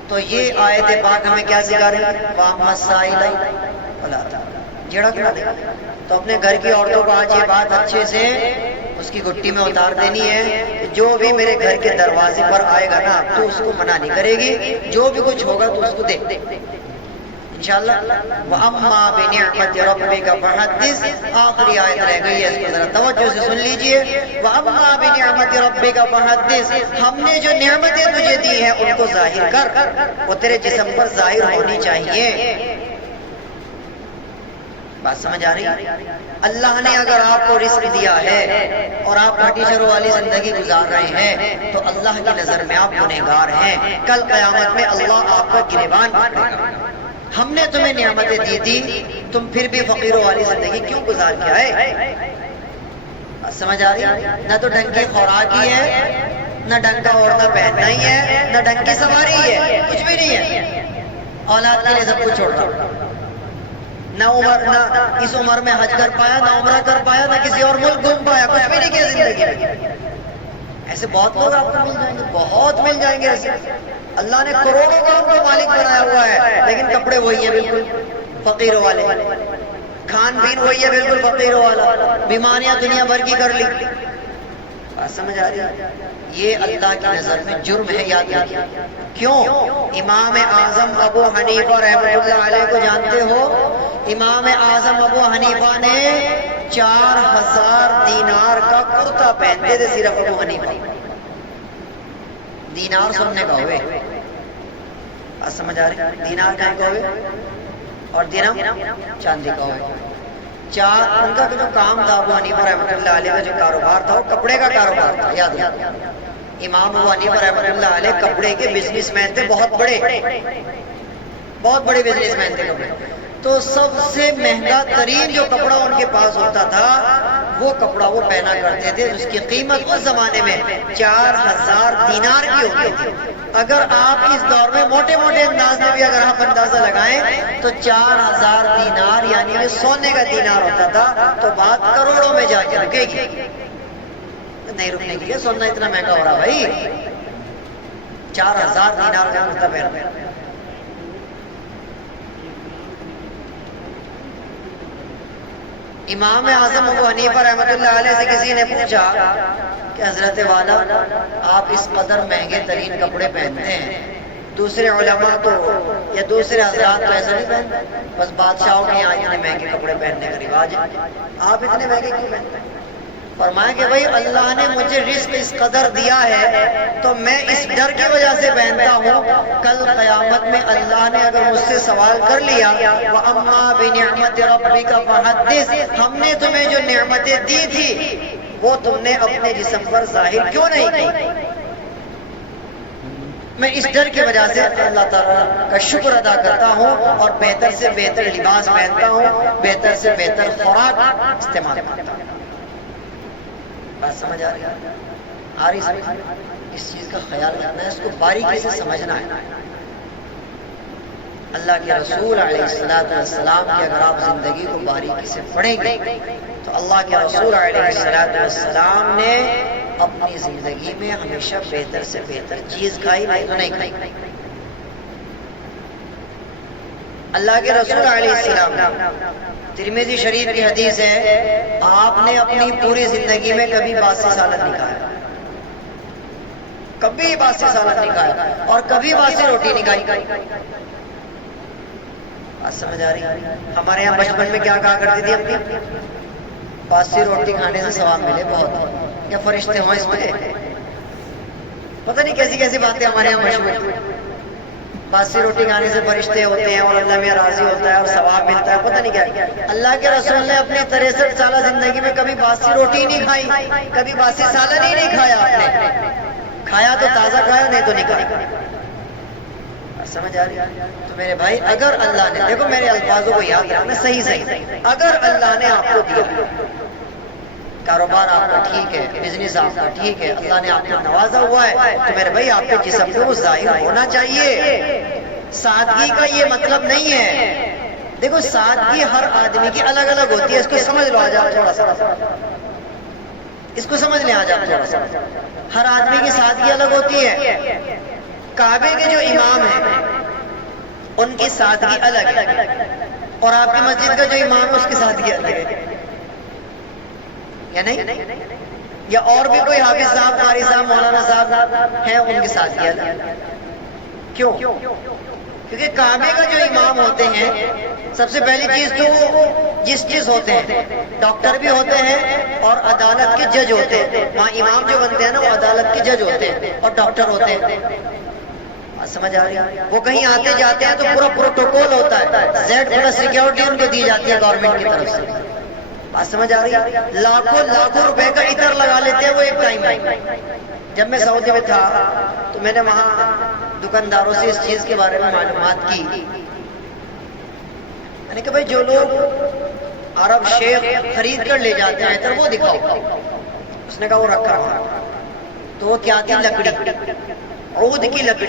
تو یہ آیت پاک ہمیں کیا سکھا رہی ہے؟ وَأَمَّا السَّائِلَ فَلَا تَنْهَرْ, جھڑکنا دے. تو اپنے گھر کی عورتوں کو آج یہ بات اچھے سے اس کی گٹی میں اتار دینی ہے, جو بھی میرے گھر کے دروازے پر آئے گا نا تو اس کو منع نہیں کرے گی, جو بھی کچھ ہوگا تو اس کو دے انشاءاللہ. وَأَمَّا بِنِعْمَةِ رَبِّكَ فَحَدِّثْ, آخری آیت رہ گئی ہے, اس کو ذرا توجہ سے سن لیجئے. وَأَمَّا بِنِعْمَةِ رَبِّكَ فَحَدِّثْ, ہم نے جو نعمتیں تجھے دی ہیں ان کو ظاہر کر, وہ تیرے جسم پر ظاہر ہونی چاہیے. بات سمجھ آ رہی ہے؟ اللہ نے اگر آپ کو رزق دیا ہے اور آپ پھٹی شروع والی زندگی گزار رہے ہیں تو اللہ کی نظر میں آپ گنہگار ہیں. کل قیامت میں اللہ آپ کا گریبان پکڑے گا. ہم نے تمہیں نعمتیں دی تھی, تم پھر بھی فقیروں والی زندگی کیوں گزار کیا ہے؟ بات سمجھ آ رہی ہے؟ نہ تو ڈنگ کی خوراک ہی ہے, نہ ڈنگ کا اوڑھنا پہننا ہی ہے, نہ ڈنگ کی سواری ہے, کچھ بھی نہیں ہے. اولاد کے لیے سب کچھ چھوڑ دو. نہ اس عمر میں حج کر پایا, نہ عمرہ کر پایا, نہ کسی اور ملک گھوم پایا, کچھ بھی نہیں کیا زندگی میں. ایسے بہت لوگ آپ کو مل جائیں گے, بہت مل جائیں گے ایسے. اللہ نے کروڑوں کا ان کو مالک بنایا ہوا ہے, لیکن کپڑے وہی ہیں بالکل فقیروں والے, کھان پین وہی ہے بالکل فقیروں والا, بیماریاں دنیا بھر کی کر لی. سمجھ آ رہی ہے؟ یہ اللہ کی نظر میں جرم ہے، یاد رکھیے۔ کیوں؟ امام اعظم ابو حنیفہ رحمۃ اللہ علیہ کو جانتے ہو؟ امام اعظم ابو حنیفہ نے 4000 دینار کا کرتا پہنتے تھے صرف ابو حنیفہ۔ دینار سننے کا ہوئے، سمجھ آ رہی ہے؟ دینار کہیں کا ہوئے اور درہم چاندی کا ہوئے۔ ان کا جو کام تھا ابو حنیفہ رحمۃ اللہ علیہ کا جو کاروبار تھا وہ کپڑے کا کاروبار تھا، یاد رکھیے۔ امام ابو حنیفہ رحمۃ اللہ علیہ کپڑے کے بزنس مین تھے، بہت بڑے بزنس مین تھے کپڑے۔ تو سب سے مہنگا ترین جو کپڑا ان کے پاس ہوتا تھا وہ کپڑا وہ پہنا کرتے تھے، جس کی قیمت اس زمانے میں 4000 دینار کی ہوتی تھی۔ اگر آپ اس دور میں موٹے انداز میں بھی اگر آپ اندازہ لگائیں تو 4000 دینار یعنی وہ سونے کا دینار ہوتا تھا، تو بات کروڑوں میں جا کے رکے گی۔ نہیں رکنے کی، سونا اتنا مہنگا ہو رہا بھائی، 4000 دینار کا کرتا پہنا۔ امام اعظم ابو حنیفہ رحمۃ اللہ علیہ سے کسی نے پوچھا کہ حضرت والا آپ اس قدر مہنگے ترین کپڑے پہنتے ہیں، دوسرے علماء تو یا دوسرے حضرات تو ایسا نہیں پہنتے، بس بادشاہوں کے یہاں اتنے مہنگے کپڑے پہننے کا رواج ہے، آپ اتنے مہنگے کیوں پہنتے ہیں؟ فرمایا کہ بھائی اللہ نے مجھے رزق اس قدر دیا ہے تو میں اس ڈر کی وجہ سے پہنتا ہوں، کل قیامت میں اللہ نے اگر مجھ سے سوال کر لیا وَأَمَّا بِنِعْمَةِ رَبِّكَ فَحَدِّثْ، ہم نے تمہیں جو نعمتیں دی تھی وہ تم نے اپنے جسم پر ظاہر کیوں نہیں کی؟ میں اس ڈر کی وجہ سے اللہ تعالیٰ کا شکر ادا کرتا ہوں اور بہتر سے بہتر لباس پہنتا ہوں، بہتر سے بہتر خوراک استعمال کرتا ہوں۔ بات سمجھ آ رہی ہے؟ آ رہی سمجھ؟ اس چیز کا خیال رکھنا ہے، اس کو باریکی سے سمجھنا ہے۔ اللہ کے رسول علیہ السلام کی اگر آپ زندگی کو باریکی سے پڑھیں گے تو اللہ کے رسول علیہ السلام نے اپنی زندگی میں ہمیشہ بہتر سے بہتر چیز کھائی، نہیں تو نہیں کھائی۔ اللہ کے رسول علیہ السلام، ترمذی شریف کی حدیث ہے، آپ نے اپنی پوری زندگی میں کبھی باسی سالن نہیں کھایا، کبھی باسی سالن نہیں کھایا اور کبھی باسی روٹی نہیں کھائی۔ بات سمجھ آ رہی؟ ہمارے یہاں بچپن میں کیا کہا کرتی تھی اپنی؟ باسی روٹی کھانے سے ثواب ملے بہت، یا فرشتے ہوں اس میں، پتہ نہیں کیسی کیسی باتیں ہمارے یہاں مشہور۔ باسی روٹی کھانے سے فرشتے ہوتے ہیں اور اللہ میں راضی ہوتا ہے اور ثواب ملتا ہے، پتہ نہیں کیا۔ اللہ کے رسول نے اپنی 63 سالہ زندگی میں کبھی باسی روٹی نہیں کھائی، کبھی باسی سالن ہی نہیں کھایا۔ آپ نے کھایا تو تازہ کھایا، نہیں تو نہیں کھایا۔ سمجھ آ رہی ہے؟ تو میرے بھائی اگر اللہ نے، دیکھو میرے الفاظوں کو یاد رکھنا صحیح، اگر اللہ نے آپ کو دیا، کاروبار آپ کا ٹھیک ہے، بزنس آپ کا ٹھیک ہے، اللہ نے آپ کو نوازا ہوا ہے، تو میرے بھائی آپ کے جسم پہ وہ ظاہر ہونا چاہیے۔ سادگی کا یہ مطلب نہیں ہے، دیکھو سادگی ہر آدمی کی الگ الگ ہوتی ہے، اس کو سمجھ لو آج آپ تھوڑا سا، اس کو سمجھ لیں آج آپ تھوڑا سا، ہر آدمی کی سادگی الگ ہوتی ہے۔ کعبے کے جو امام ہیں ان کی سادگی الگ ہے اور آپ کی مسجد کا جو امام ہے اس کی سادگی الگ ہے، یا نہیں؟ یا اور بھی کوئی حافظ صاحب، قاری صاحب، مولانا صاحب ہیں، ان کے ساتھ کیا تھا؟ کیوں؟ کیونکہ کعبے کا جو امام ہوتے ہیں، سب سے پہلی چیز تو وہ جس چیز ہوتے ہیں، ڈاکٹر بھی ہوتے ہیں اور عدالت کے جج ہوتے ہیں۔ وہاں امام جو بنتے ہیں نا، وہ عدالت کے جج ہوتے ہیں اور ڈاکٹر ہوتے ہیں۔ سمجھ آ رہی ہے؟ وہ کہیں آتے جاتے ہیں تو پورا پروٹوکول ہوتا ہے، Z+ سیکیورٹی ان کو دی جاتی ہے گورنمنٹ کی طرف سے۔ بات سمجھ آ رہی ہے؟ لاکھوں روپے کا عطر لگا لیتے ہیں وہ ایک ٹائم میں۔ جب میں سعودی میں تھا تو میں نے وہاں دکانداروں سے اس چیز کے بارے میں معلومات کی، میں نے کہا بھائی جو لوگ عرب شیخ خرید کر لے جاتے ہیں عطر وہ دکھاؤ۔ اس نے کہا وہ رکھا وہاں، تو وہ کیا تھی؟ لکڑی، عود کی لکڑی،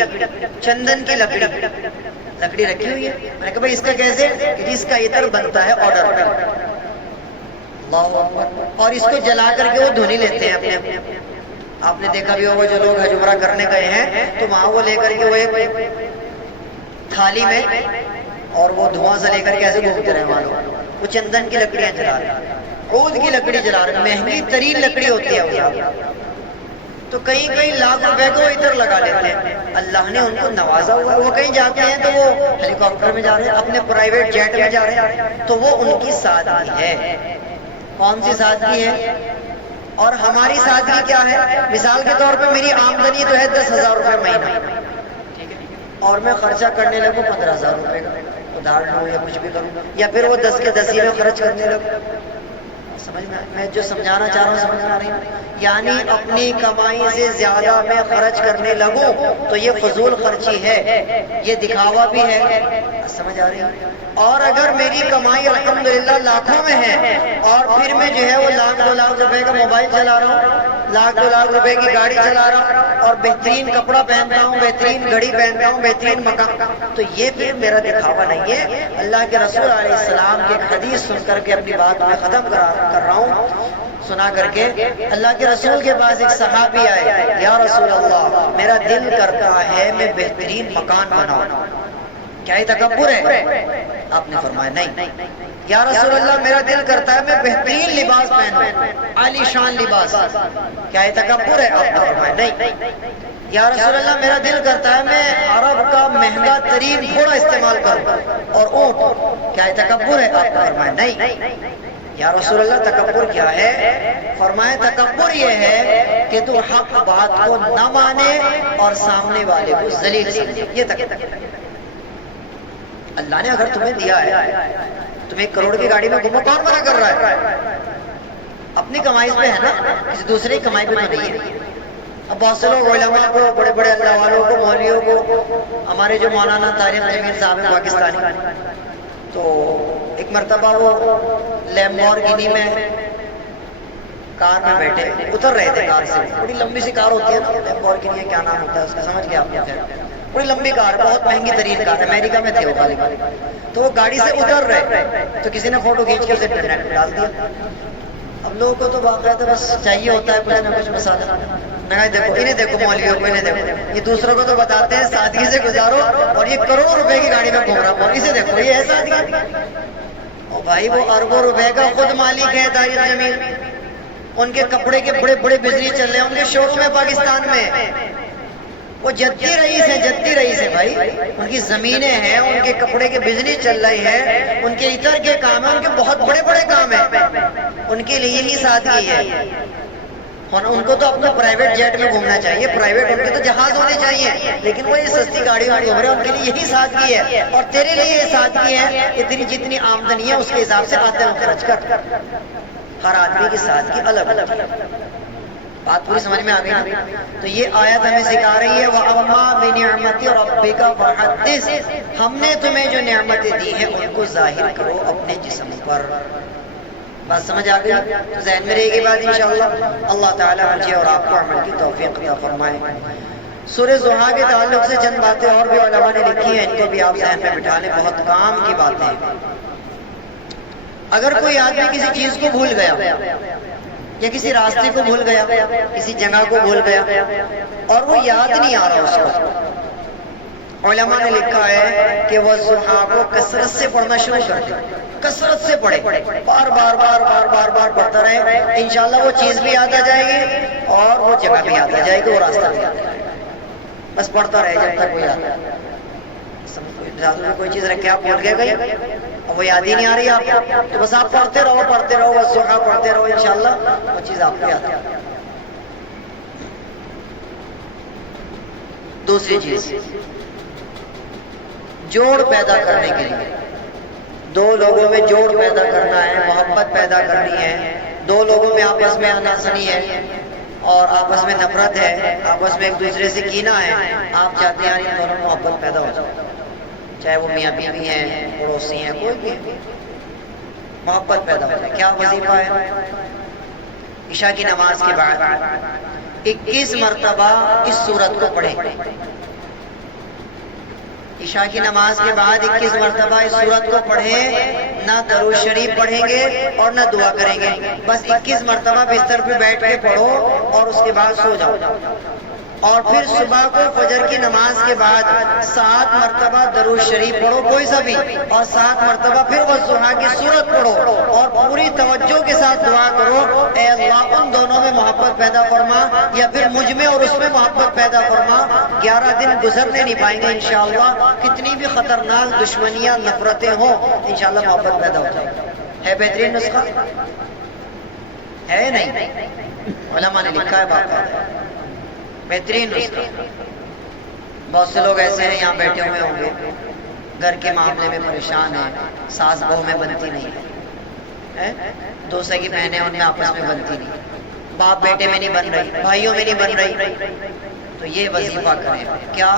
چندن کی لکڑی رکھی ہوئی ہے۔ میں نے کہا بھائی اس کا کیسے؟ کہ جس کا عطر بنتا ہے آرڈر پر، اور اس کو جلا کر کے وہ دھونی لیتے ہیں اپنے۔ آپ نے دیکھا بھی ہوگا جو لوگ حج عمرہ کرنے گئے ہیں تو وہاں وہ لے کر کے وہ ایک تھالی میں اور وہ دھواں سے لے کر کے ایسے گھومتے رہے، وہاں لوگ وہ چندن کی لکڑیاں جلا رہے ہیں، عود کی لکڑی جلا رہے ہیں، مہنگی ترین لکڑی ہوتی ہے وہ۔ تو کئی لاکھ روپے کو ادھر لگا لیتے ہیں. اللہ نے ان کو نوازا ہوا ہے. وہ کہیں جاتے ہیں تو وہ ہیلی کاپٹر میں جا رہے ہیں, اپنے پرائیویٹ جیٹ میں جا رہے ہیں, تو وہ ان کی سادگی ہے. کون سی سادگی ہے؟ اور ہماری سادگی کیا ہے؟ مثال کے طور پہ میری آمدنی تو ہے 10,000 روپے مہینہ, اور میں خرچہ کرنے لگوں 15,000 روپے کا, ادھار لوں یا کچھ بھی کروں, یا پھر وہ 10 کے 10 میں خرچ کرنے لگوں. سمجھ میں جو سمجھانا چاہ رہا ہوں سمجھ میں آ رہی ہے؟ یعنی اپنی کمائی سے زیادہ میں خرچ کرنے لگوں تو یہ فضول خرچی ہے, یہ دکھاوا بھی ہے. سمجھ آ رہی ہے؟ اور اگر میری کمائی الحمدللہ لاکھوں میں ہے اور پھر میں جو ہے وہ لاکھ 2 لاکھ روپے کا موبائل چلا رہا ہوں, لاکھ 2 لاکھ روپے کی گاڑی چلا رہا ہوں, اور بہترین کپڑا پہنتا ہوں, بہترین گھڑی پہنتا ہوں, بہترین مکان, تو یہ پھر میرا دکھاوا نہیں ہے. اللہ کے رسول علیہ السلام کی ایک حدیث سن کر کے اپنی بات میں ختم کر رہا ہوں, سنا کر کے. اللہ کے رسول کے پاس ایک صحابی آئے, یا رسول اللہ میرا دل کرتا ہے میں بہترین مکان بناؤں, کیا یہ تکبر ہے؟ آپ نے فرمایا نہیں. یا رسول اللہ میرا دل کرتا ہے میں بہترین لباس پہنوں, عالی شان لباس, کیا یہ تکبر ہے؟ آپ نے فرمایا نہیں. یا رسول اللہ میرا دل کرتا ہے میں عرب کا مہنگا ترین گھوڑا استعمال کروں اور اونٹ, کیا یہ تکبر ہے؟ آپ نے فرمایا نہیں. یا رسول اللہ تکبر کیا ہے؟ فرمائے تکبر یہ ہے کہ تو حق بات کو نہ مانے اور سامنے والے کو ذلیل سمجھے, یہ تکبر. اللہ نے اگر تمہیں دیا ہے, تم 1 کروڑ کی گاڑی میں گھومو, کون منع کر رہا ہے؟ اپنی کمائی پہ ہے نا, کسی دوسرے کی کمائی پہ تو نہیں ہے. اب بہت سے لوگ علماء کو, بڑے بڑے اللہ والوں کو, مولویوں کو, ہمارے جو مولانا طارق جمیل صاحب ہیں پاکستانی, تو ایک مرتبہ وہ لیمبورگینی میں کار میں بیٹھے اتر رہے تھے کار سے. بڑی لمبی سی کار ہوتی ہے نا لیمبورگینی, کیا نام ہوتا ہے اس کا سمجھ گیا آپ نے؟ بڑی لمبی کار, بہت مہنگی ترین کار, امریکہ میں تھے وہ غالباً. تو وہ گاڑی سے اتر رہے تو کسی نے فوٹو کھینچ کے اسے انٹرنیٹ پہ ڈال دیا. اب لوگوں کو تو باقاعدہ بس چاہیے ہوتا ہے کچھ نہ کچھ مسئلہ. میں دیکھو انہیں دیکھو, مولویوں کو انہیں دیکھو, یہ دوسروں کو تو بتاتے ہیں سادگی سے گزارو, اور یہ کروڑوں روپے کی گاڑی میں گھوم رہا, مولوی سے دیکھو یہ ہے سادگی. اور بھائی وہ اربوں روپے کا خود مالک ہے طارق جمیل, ان کے کپڑے کے بڑے بڑے بزنس چل رہے ہیں ان کے شو روم ہے پاکستان میں. وہ جدی رئیس ہے بھائی, ان کی زمینیں ہیں, ان کے کپڑے کے بزنس چل رہے ہیں, ان کے عطر کے کام ہیں, ان کے بہت بڑے بڑے کام ہیں, ان کے لیے ہی سادگی ہے. اور ان کو تو اپنا پرائیویٹ جیٹ میں گھومنا چاہیے, پرائیویٹ ان کے تو جہاز ہونے چاہیے, لیکن وہ یہ سستی گاڑیوں میں گھوم رہے ہیں, ان کے لیے یہی سادگی ہے. اور تیرے لیے یہ سادگی ہے کہ تیری جتنی آمدنی ہے اس کے حساب سے آتے ہو خرچ کر. ہر آدمی کی سادگی الگ الگ. بات پوری سمجھ میں آ گئی نا؟ تو یہ آیت ہمیں سکھا رہی ہے وَأَمَّا بِنِعْمَتِ رَبِّكَ فَحَدِّثْ, ہم نے تمہیں جو نعمتیں دی ہیں ان کو ظاہر کرو اپنے جسم پر. بات سمجھ آ گئی؟ تو ذہن میں رہے گی بات انشاءاللہ. اللہ تعالی مجھے اور آپ کو عمل کی توفیق عطا فرمائے. سورہ ضحیٰ کے تعلق سے چند باتیں اور بھی علماء نے لکھی ہیں, ان کو بھی آپ ذہن میں بٹھا لیں, بہت کام کی باتیں ہیں. اگر کوئی آدمی کسی چیز کو بھول گیا یا کسی راستے کو بھول گیا, کسی جگہ کو بھول گیا, اور وہ یاد نہیں آ رہا اس کو, علماء نے لکھا ہے کہ وہ ضحیٰ کو کثرت سے پڑھنا شروع کر دے, کثرت سے پڑھے, بار بار بار بار بار بار پڑھتا رہے, انشاءاللہ وہ چیز بھی یاد آ جائے گی اور وہ جگہ بھی یاد آ جائے گی, وہ راستہ بھی یاد آ جائے گا. بس پڑھتا رہے جب تک وہ یاد آ جائے. کوئی چیز رکھے آپ بھول گئے گئی, اب وہ یاد ہی نہیں آ رہی آپ کو, تو بس آپ پڑھتے رہو بس ضحیٰ پڑھتے رہو, انشاءاللہ وہ چیز آپ کو یاد آ جائے گی. دوسری چیز, جوڑ پیدا کرنے کے لیے, 2 لوگوں میں جوڑ پیدا کرنا ہے, محبت پیدا کرنی ہے, 2 لوگوں میں آپس میں آناسنی ہے اور آپس میں نفرت ہے, آپس میں ایک دوسرے سے کینہ ہے, آپ چاہتے ہیں ان دونوں میں محبت پیدا ہو جائے, چاہے وہ میاں بیوی ہیں, پڑوسی ہیں, کوئی بھی محبت پیدا ہو جائے. کیا وظیفہ ہے؟ عشاء کی نماز کے بعد 21 مرتبہ اس سورت کو پڑھیں. عشاء کی نماز کے بعد 21 مرتبہ اس سورت کو پڑھیں, نہ درود شریف پڑھیں گے اور نہ دعا کریں گے, بس 21 مرتبہ بستر پہ بیٹھ کے پڑھو اور اس کے بعد سو جاؤ. اور پھر صبح کو فجر کی نماز کے بعد 7 مرتبہ درود شریف پڑھو کوئی سا بھی, اور 7 مرتبہ پھر والضحیٰ کی سورت پڑھو, اور پوری توجہ کے ساتھ دعا کرو, اے اللہ ان دونوں میں محبت محبت پیدا فرما یا پھر مجھ میں اور اس میں محبت پیدا فرما. 11 دن گزرنے نہیں پائیں گے انشاءاللہ. کتنی بھی خطرناک دشمنیاں نفرتیں ہوں انشاءاللہ محبت پیدا ہو جائے. ہے بہترین نسخہ؟ ہے نہیں؟ علماء نے لکھا ہے باقاعدہ بہترین نسخہ. بہت سے لوگ ایسے ہیں یہاں بیٹھے ہوئے ہوں گے گھر کے معاملے میں پریشان ہیں, ساس بہو میں بنتی نہیں ہے, دوسرے کی بہنیں ان میں آپس میں بنتی نہیں, باپ بیٹے میں نہیں بن رہی, بھائیوں میں نہیں بن رہی, تو یہ وظیفہ کریں. کیا؟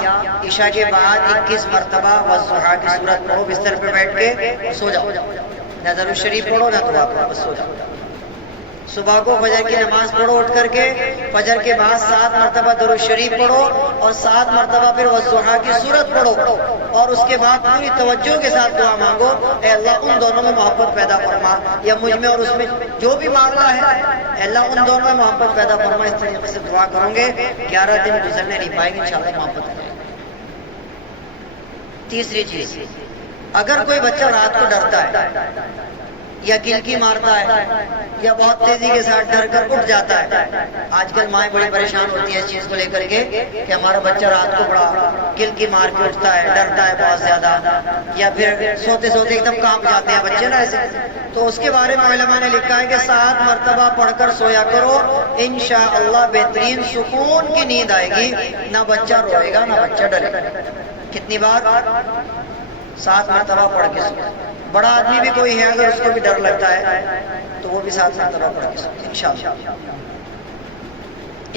عشاء کے بعد 21 مرتبہ والضحیٰ کی صورت پڑھو, بستر پہ بیٹھ کے سو جاؤ, نہ درود شریف پڑھو نہ دعا کرو, بس سو جاؤ. صبح کو فجر کی نماز پڑھو, اٹھ کر کے فجر کے بعد 7 مرتبہ درود شریف پڑھو اور 7 مرتبہ پھر والضحیٰ کی صورت پڑھو, اور اس کے بعد پوری توجہ کے ساتھ دعا مانگو, اے اللہ ان دونوں میں محبت پیدا فرما, یا مجھ میں اور اس میں جو بھی معاملہ ہے اے اللہ ان دونوں میں محبت پیدا فرما. اس طریقے سے دعا کروں گے 11 دن گزرنے نہیں پائیں گے انشاءاللہ محبت آ جائے گی. تیسری چیز, اگر کوئی بچہ رات کو ڈرتا ہے یا گلکی مارتا ہے یا بہت تیزی کے ساتھ ڈر کر اٹھ جاتا ہے, آج کل مائیں بڑی پریشان ہوتی ہیں اس چیز کو لے کر کے کہ ہمارا بچہ رات کو بڑا گلکی مار کے اٹھتا ہے, ڈرتا ہے بہت زیادہ, یا پھر سوتے سوتے ایک دم کانپ جاتے ہیں بچے نا ایسے, تو اس کے بارے میں علماء نے لکھا ہے کہ 7 مرتبہ پڑھ کر سویا کرو, انشاءاللہ بہترین سکون کی نیند آئے گی, نہ بچہ روئے گا نہ بچہ ڈرے گا. کتنی بار؟ 7 مرتبہ پڑھ کے سو. بڑا آدمی بھی کوئی ہے اگر اس کو بھی ڈر لگتا ہے تو وہ بھی 7 مرتبہ پڑھ کے سو انشاءاللہ.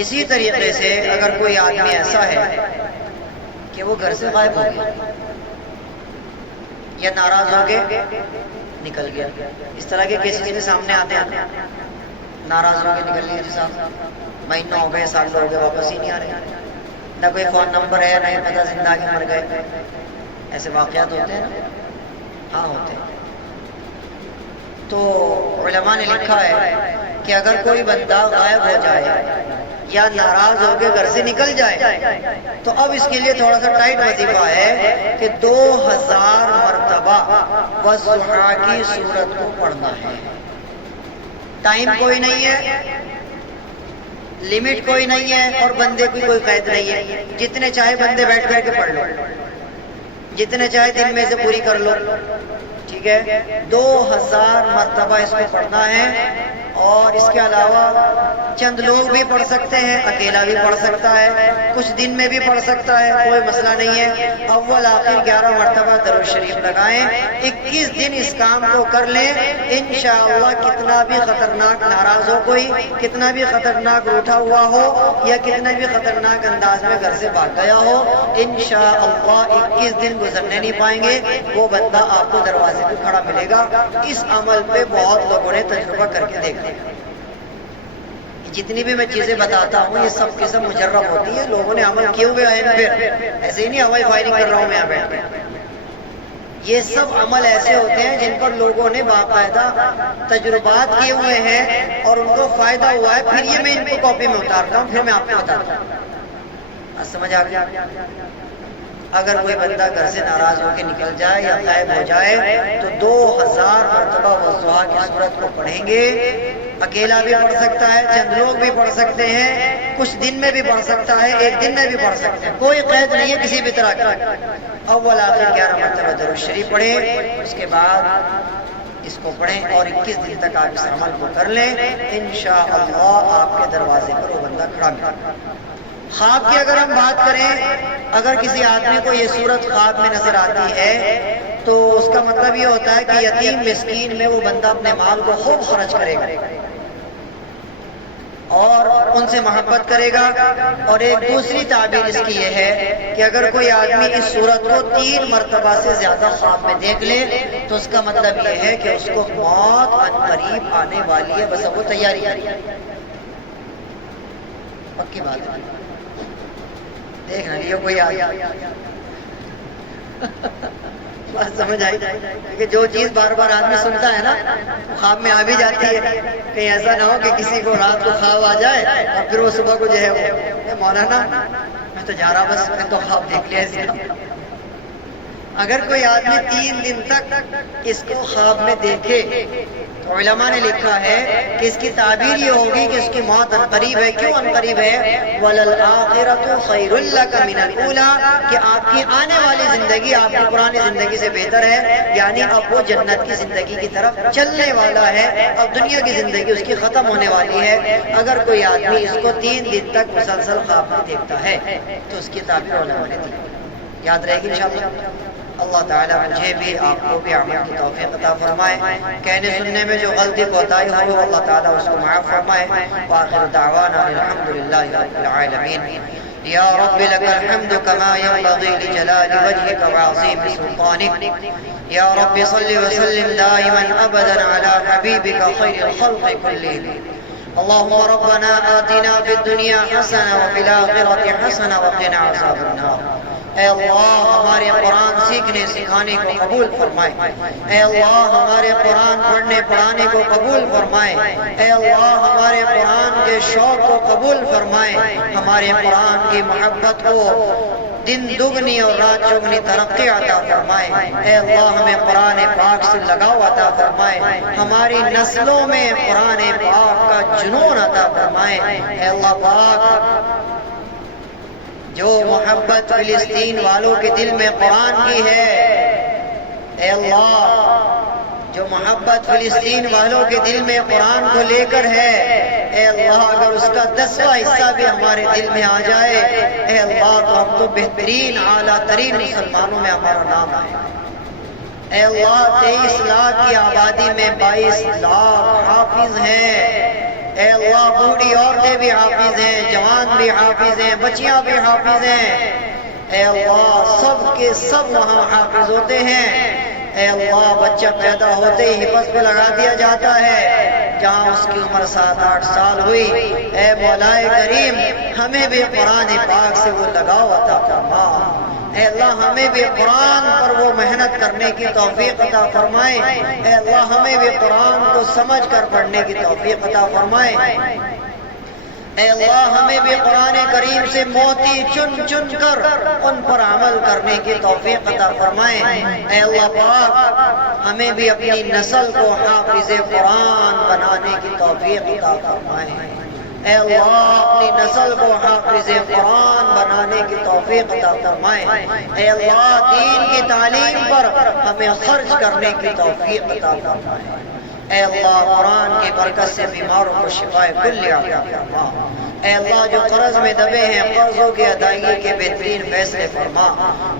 اسی طریقے سے اگر کوئی آدمی ایسا ہے کہ وہ گھر سے غائب ہو گیا یا ناراض ہو گئے نکل گیا, اس طرح کے کیسز کے سامنے آتے ہیں, ناراض ہو کے نکل گیا, جی صاحب مہینہ ہو گئے, سال ہو گئے, واپس ہی نہیں آ رہے, نہ کوئی فون نمبر ہے, نہ پتہ زندہ کے مر گئے. ایسے واقعات ہوتے ہیں نا؟ ہاں ہوتے ہیں. تو علماء نے لکھا ہے کہ اگر کوئی بندہ غائب ہو جائے یا ناراض ہو کے گھر سے نکل جائے تو اب اس کے لیے تھوڑا سا ٹائٹ وظیفہ ہے کہ 2000 مرتبہ والضحیٰ کی صورت کو پڑھنا ہے. ٹائم کوئی نہیں ہے, لمٹ کوئی نہیں ہے, اور بندے کی کوئی قید نہیں ہے, جتنے چاہے بندے بیٹھ کر کے پڑھ لو, جتنے چاہے دن میں سے پوری کر لو, ٹھیک ہے. 2000 مرتبہ اس کو پڑھنا ہے, اور اس کے علاوہ چند لوگ بھی پڑھ سکتے ہیں, اکیلا بھی پڑھ سکتا ہے, کچھ دن میں بھی پڑھ سکتا ہے, کوئی مسئلہ نہیں ہے. اول آخر 11 مرتبہ درود شریف لگائیں, 21 دن اس کام کو کر لیں, انشاءاللہ کتنا بھی خطرناک ناراض ہو کوئی, کتنا بھی خطرناک روٹھا ہوا ہو یا کتنا بھی خطرناک انداز میں گھر سے بھاگ گیا ہو, انشاءاللہ 21 دن گزرنے نہیں پائیں گے, وہ بندہ آپ کو دروازے پہ کھڑا ملے گا. اس عمل پہ بہت لوگوں نے تجربہ کر کے دیکھا. جتنی بھی میں چیزیں بتاتا ہوں یہ سب کی سب مجرب ہوتی ہے, لوگوں نے عمل کیے ہوئے ہیں, پھر ایسے ہی نہیں ہوائی فائرنگ کر رہا ہوں میں یہاں بیٹھ کے. یہ سب عمل ایسے ہوتے ہیں جن پر لوگوں نے باقاعدہ تجربات کیے ہوئے ہیں اور ان کو فائدہ ہوا ہے, پھر یہ میں ان کو کاپی میں اتارتا ہوں, پھر میں آپ کو بتاتا ہوں. سمجھ آ گیا؟ اگر کوئی بندہ گھر سے ناراض ہو کے نکل جائے یا غائب ہو جائے تو 2000 مرتبہ والضحیٰ کی صورت کو پڑھیں گے. اکیلا بھی پڑھ سکتا ہے, چند لوگ بھی پڑھ سکتے ہیں, کچھ دن میں بھی پڑھ سکتا ہے, ایک دن میں بھی پڑھ سکتے ہیں, کوئی قید نہیں ہے کسی بھی طرح کا. اول آخر 11 مرتبہ درود شریف پڑھیں, اس کے بعد اس کو پڑھیں اور 21 دن تک آپ اس عمل کو کر لیں, انشاءاللہ آپ کے دروازے پر وہ بندہ کھڑا ملے. خواب کی اگر ہم بات کریں, اگر کسی آدمی کو یہ صورت خواب میں نظر آتی ہے تو اس کا مطلب یہ ہوتا ہے کہ یتیم مسکین میں وہ بندہ اپنے مال کو خوب خرچ کرے گا اور ان سے محبت کرے گا. اور ایک دوسری تعبیر اس کی یہ ہے کہ اگر کوئی آدمی اس صورت کو 3 مرتبہ سے زیادہ خواب میں دیکھ لے تو اس کا مطلب یہ ہے کہ اس کو موت ان قریب آنے والی ہے, بس اب وہ تیاری کری. پکی بات ہے, دیکھنا یہ کوئی بات سمجھ آئی کہ جو چیز بار بار آدمی سنتا ہے نا خواب میں آ بھی جاتی ہے. کہیں ایسا نہ ہو کہ کسی کو رات کو خواب آ جائے اور پھر وہ صبح کو جو ہے وہ مولانا میں تو جا رہا, بس میں تو خواب دیکھ لیا اس کا. اگر کوئی آدمی 3 دن تک اس کو خواب میں دیکھے علماء نے لکھا ہے کہ اس کی تعبیر یہ ہوگی کہ اس کی موت عنقریب ہے. کیوں عنقریب ہے؟ وَلَلْآخِرَةُ خَيْرٌ لَكَ مِنَ الْأُولَىٰ، کہ آپ کی آنے والی زندگی آپ کی پرانی زندگی سے بہتر ہے. یعنی اب وہ جنت کی زندگی کی طرف چلنے والا ہے. اب دنیا کی زندگی اس کی ختم ہونے والی ہے. اگر کوئی آدمی اس کو 3 دن تک مسلسل خواب میں دیکھتا ہے تو اس کی تعبیر علماء نے دی. یاد رہے گی انشاءاللہ. اللہ تعالیٰ مجھے بھی آپ کو بھی عمل کی توفیق عطا فرمائے. کہنے سننے میں جو غلطی کوتاہی ہوئی ہو اللہ تعالیٰ اس کو معاف فرمائے. وآخر دعوانا الحمدللہ رب العالمین. یا رب لک الحمد کما ينبغی لجلال وجهک وعظیم سلطانک. یا رب صل وسلم دائما ابدا على حبیبک خیر الخلق کلهم. اللهم ربنا آتنا في الدنيا حسنة وفي الآخرة حسنة وقنا عذاب النار. اے اللہ ہمارے قرآن سیکھنے سکھانے کو قبول فرمائے. اے اللہ ہمارے قرآن پڑھنے پڑھانے کو قبول فرمائے. اے اللہ ہمارے قرآن کے شوق کو قبول فرمائے. ہمارے قرآن کی محبت کو دن دگنی اور رات چگنی ترقی عطا فرمائے. اے اللہ ہمیں قرآن پاک سے لگاؤ عطا فرمائے. ہماری نسلوں میں قرآن پاک کا جنون عطا فرمائے. اے اللہ پاک جو محبت فلسطین والوں کے دل میں قرآن کی ہے، اے اللہ جو محبت فلسطین والوں کے دل میں قرآن کو لے کر ہے، اے اللہ اگر اس کا 10واں حصہ بھی ہمارے دل میں آ جائے، اے اللہ تو ہم تو بہترین اعلیٰ ترین مسلمانوں میں ہمارا نام آئے. اے اللہ 23 لاکھ کی آبادی میں 22 لاکھ حافظ ہیں. اے اللہ بوڑھی عورتیں بھی حافظ ہیں، جوان بھی حافظ ہیں، بچیاں بھی حافظ ہیں. اے اللہ سب کے سب وہاں حافظ ہوتے ہیں. اے اللہ بچہ پیدا ہوتے ہی حفظ پہ لگا دیا جاتا ہے جہاں اس کی عمر 7-8 سال ہوئی. اے مولا کریم ہمیں بھی قرآن پاک سے وہ لگاؤ عطا فرما. اے اللہ ہمیں بھی قرآن پر وہ محنت کرنے کی توفیق عطا فرمائے. اے اللہ ہمیں بھی قرآن کو سمجھ کر پڑھنے کی توفیق عطا فرمائے. اے اللہ ہمیں بھی قرآن کریم سے موتی چن چن کر ان پر عمل کرنے کی توفیق عطا فرمائے. اے اللہ پاک ہمیں بھی اپنی نسل کو حافظ قرآن بنانے کی توفیق عطا فرمائے. اے اللہ اپنی نسل کو حافظ قرآن بنانے کی توفیق عطا فرمائے. اے اللہ دین کی تعلیم پر ہمیں خرچ کرنے کی توفیق عطا فرمائے. اے اللہ قرآن کی برکت سے بیماروں کو شفائے کل عطا فرما. اے اللہ جو قرض میں دبے ہیں قرضوں کی ادائیگی کے بہترین فیصلے فرما.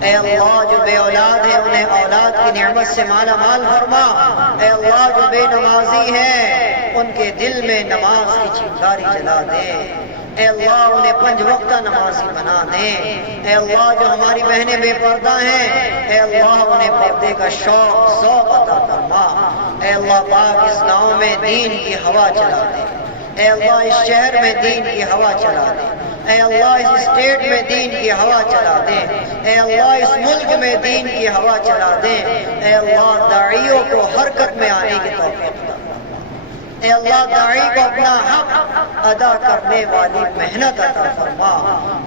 اے اللہ جو بے اولاد ہیں انہیں اولاد کی نعمت سے مالا مال فرما. اے اللہ جو بے نمازی ہیں ان کے دل میں نماز کی چنگاری جلا دے. اے اللہ انہیں 5 وقتہ نمازی بنا دیں. اے اللہ جو ہماری بہنیں بے پردہ ہیں اے اللہ انہیں پردے کا شوق ذوق عطا فرما. اے اللہ پاک اس گاؤں میں دین کی ہوا چلا دے. اے اللہ اس شہر میں دین کی ہوا چلا دے. اے اللہ اس اسٹیٹ میں دین کی ہوا چلا دے. اے اللہ اس ملک میں دین کی ہوا چلا دے. اے اللہ داعیوں کو حرکت میں آنے کی توفیق عطا. اے اللہ داعی کو اپنا حق ادا کرنے والی محنت عطا فرما.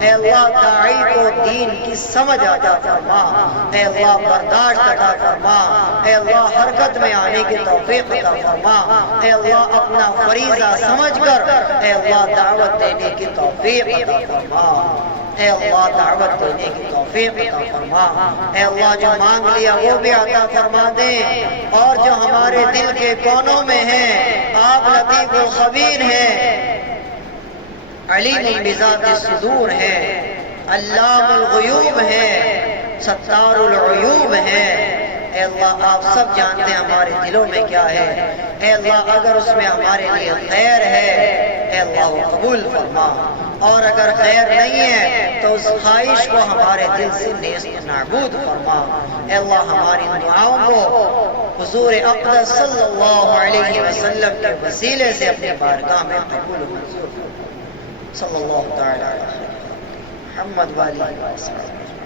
اے اللہ داعی کو دین کی سمجھ عطا فرما. اے اللہ برداشت عطا فرما. اے اللہ حرکت میں آنے کی توفیق عطا فرما. اے اللہ اپنا فریضہ سمجھ کر اے اللہ دعوت دینے کی توفیق عطا فرما. اے اللہ دعوت دینے کی توفیق عطا فرما. اے اللہ جو مانگ لیا وہ بھی عطا فرما دے. اور جو ہمارے دل کے کونوں میں ہیں آپ لطیف الخبیر ہیں، علیم بذات الصدور ہیں، علام الغیوب ہیں، ستار العیوب ہیں. اے اللہ آپ سب جانتے ہیں ہمارے دلوں میں کیا ہے. اے اللہ اگر اس میں ہمارے لیے خیر ہے اے اللہ وہ قبول فرما، اور اگر خیر نہیں ہے تو اس خواہش کو ہمارے دل سے نیست نابود فرما. اے اللہ ہماری دعاؤں کو حضور اقدس صلی اللہ علیہ وسلم کے وسیلے سے اپنے بارگاہ میں قبول و منظور فرما. صلی اللہ تعالی علیہ محمد والی وسلم.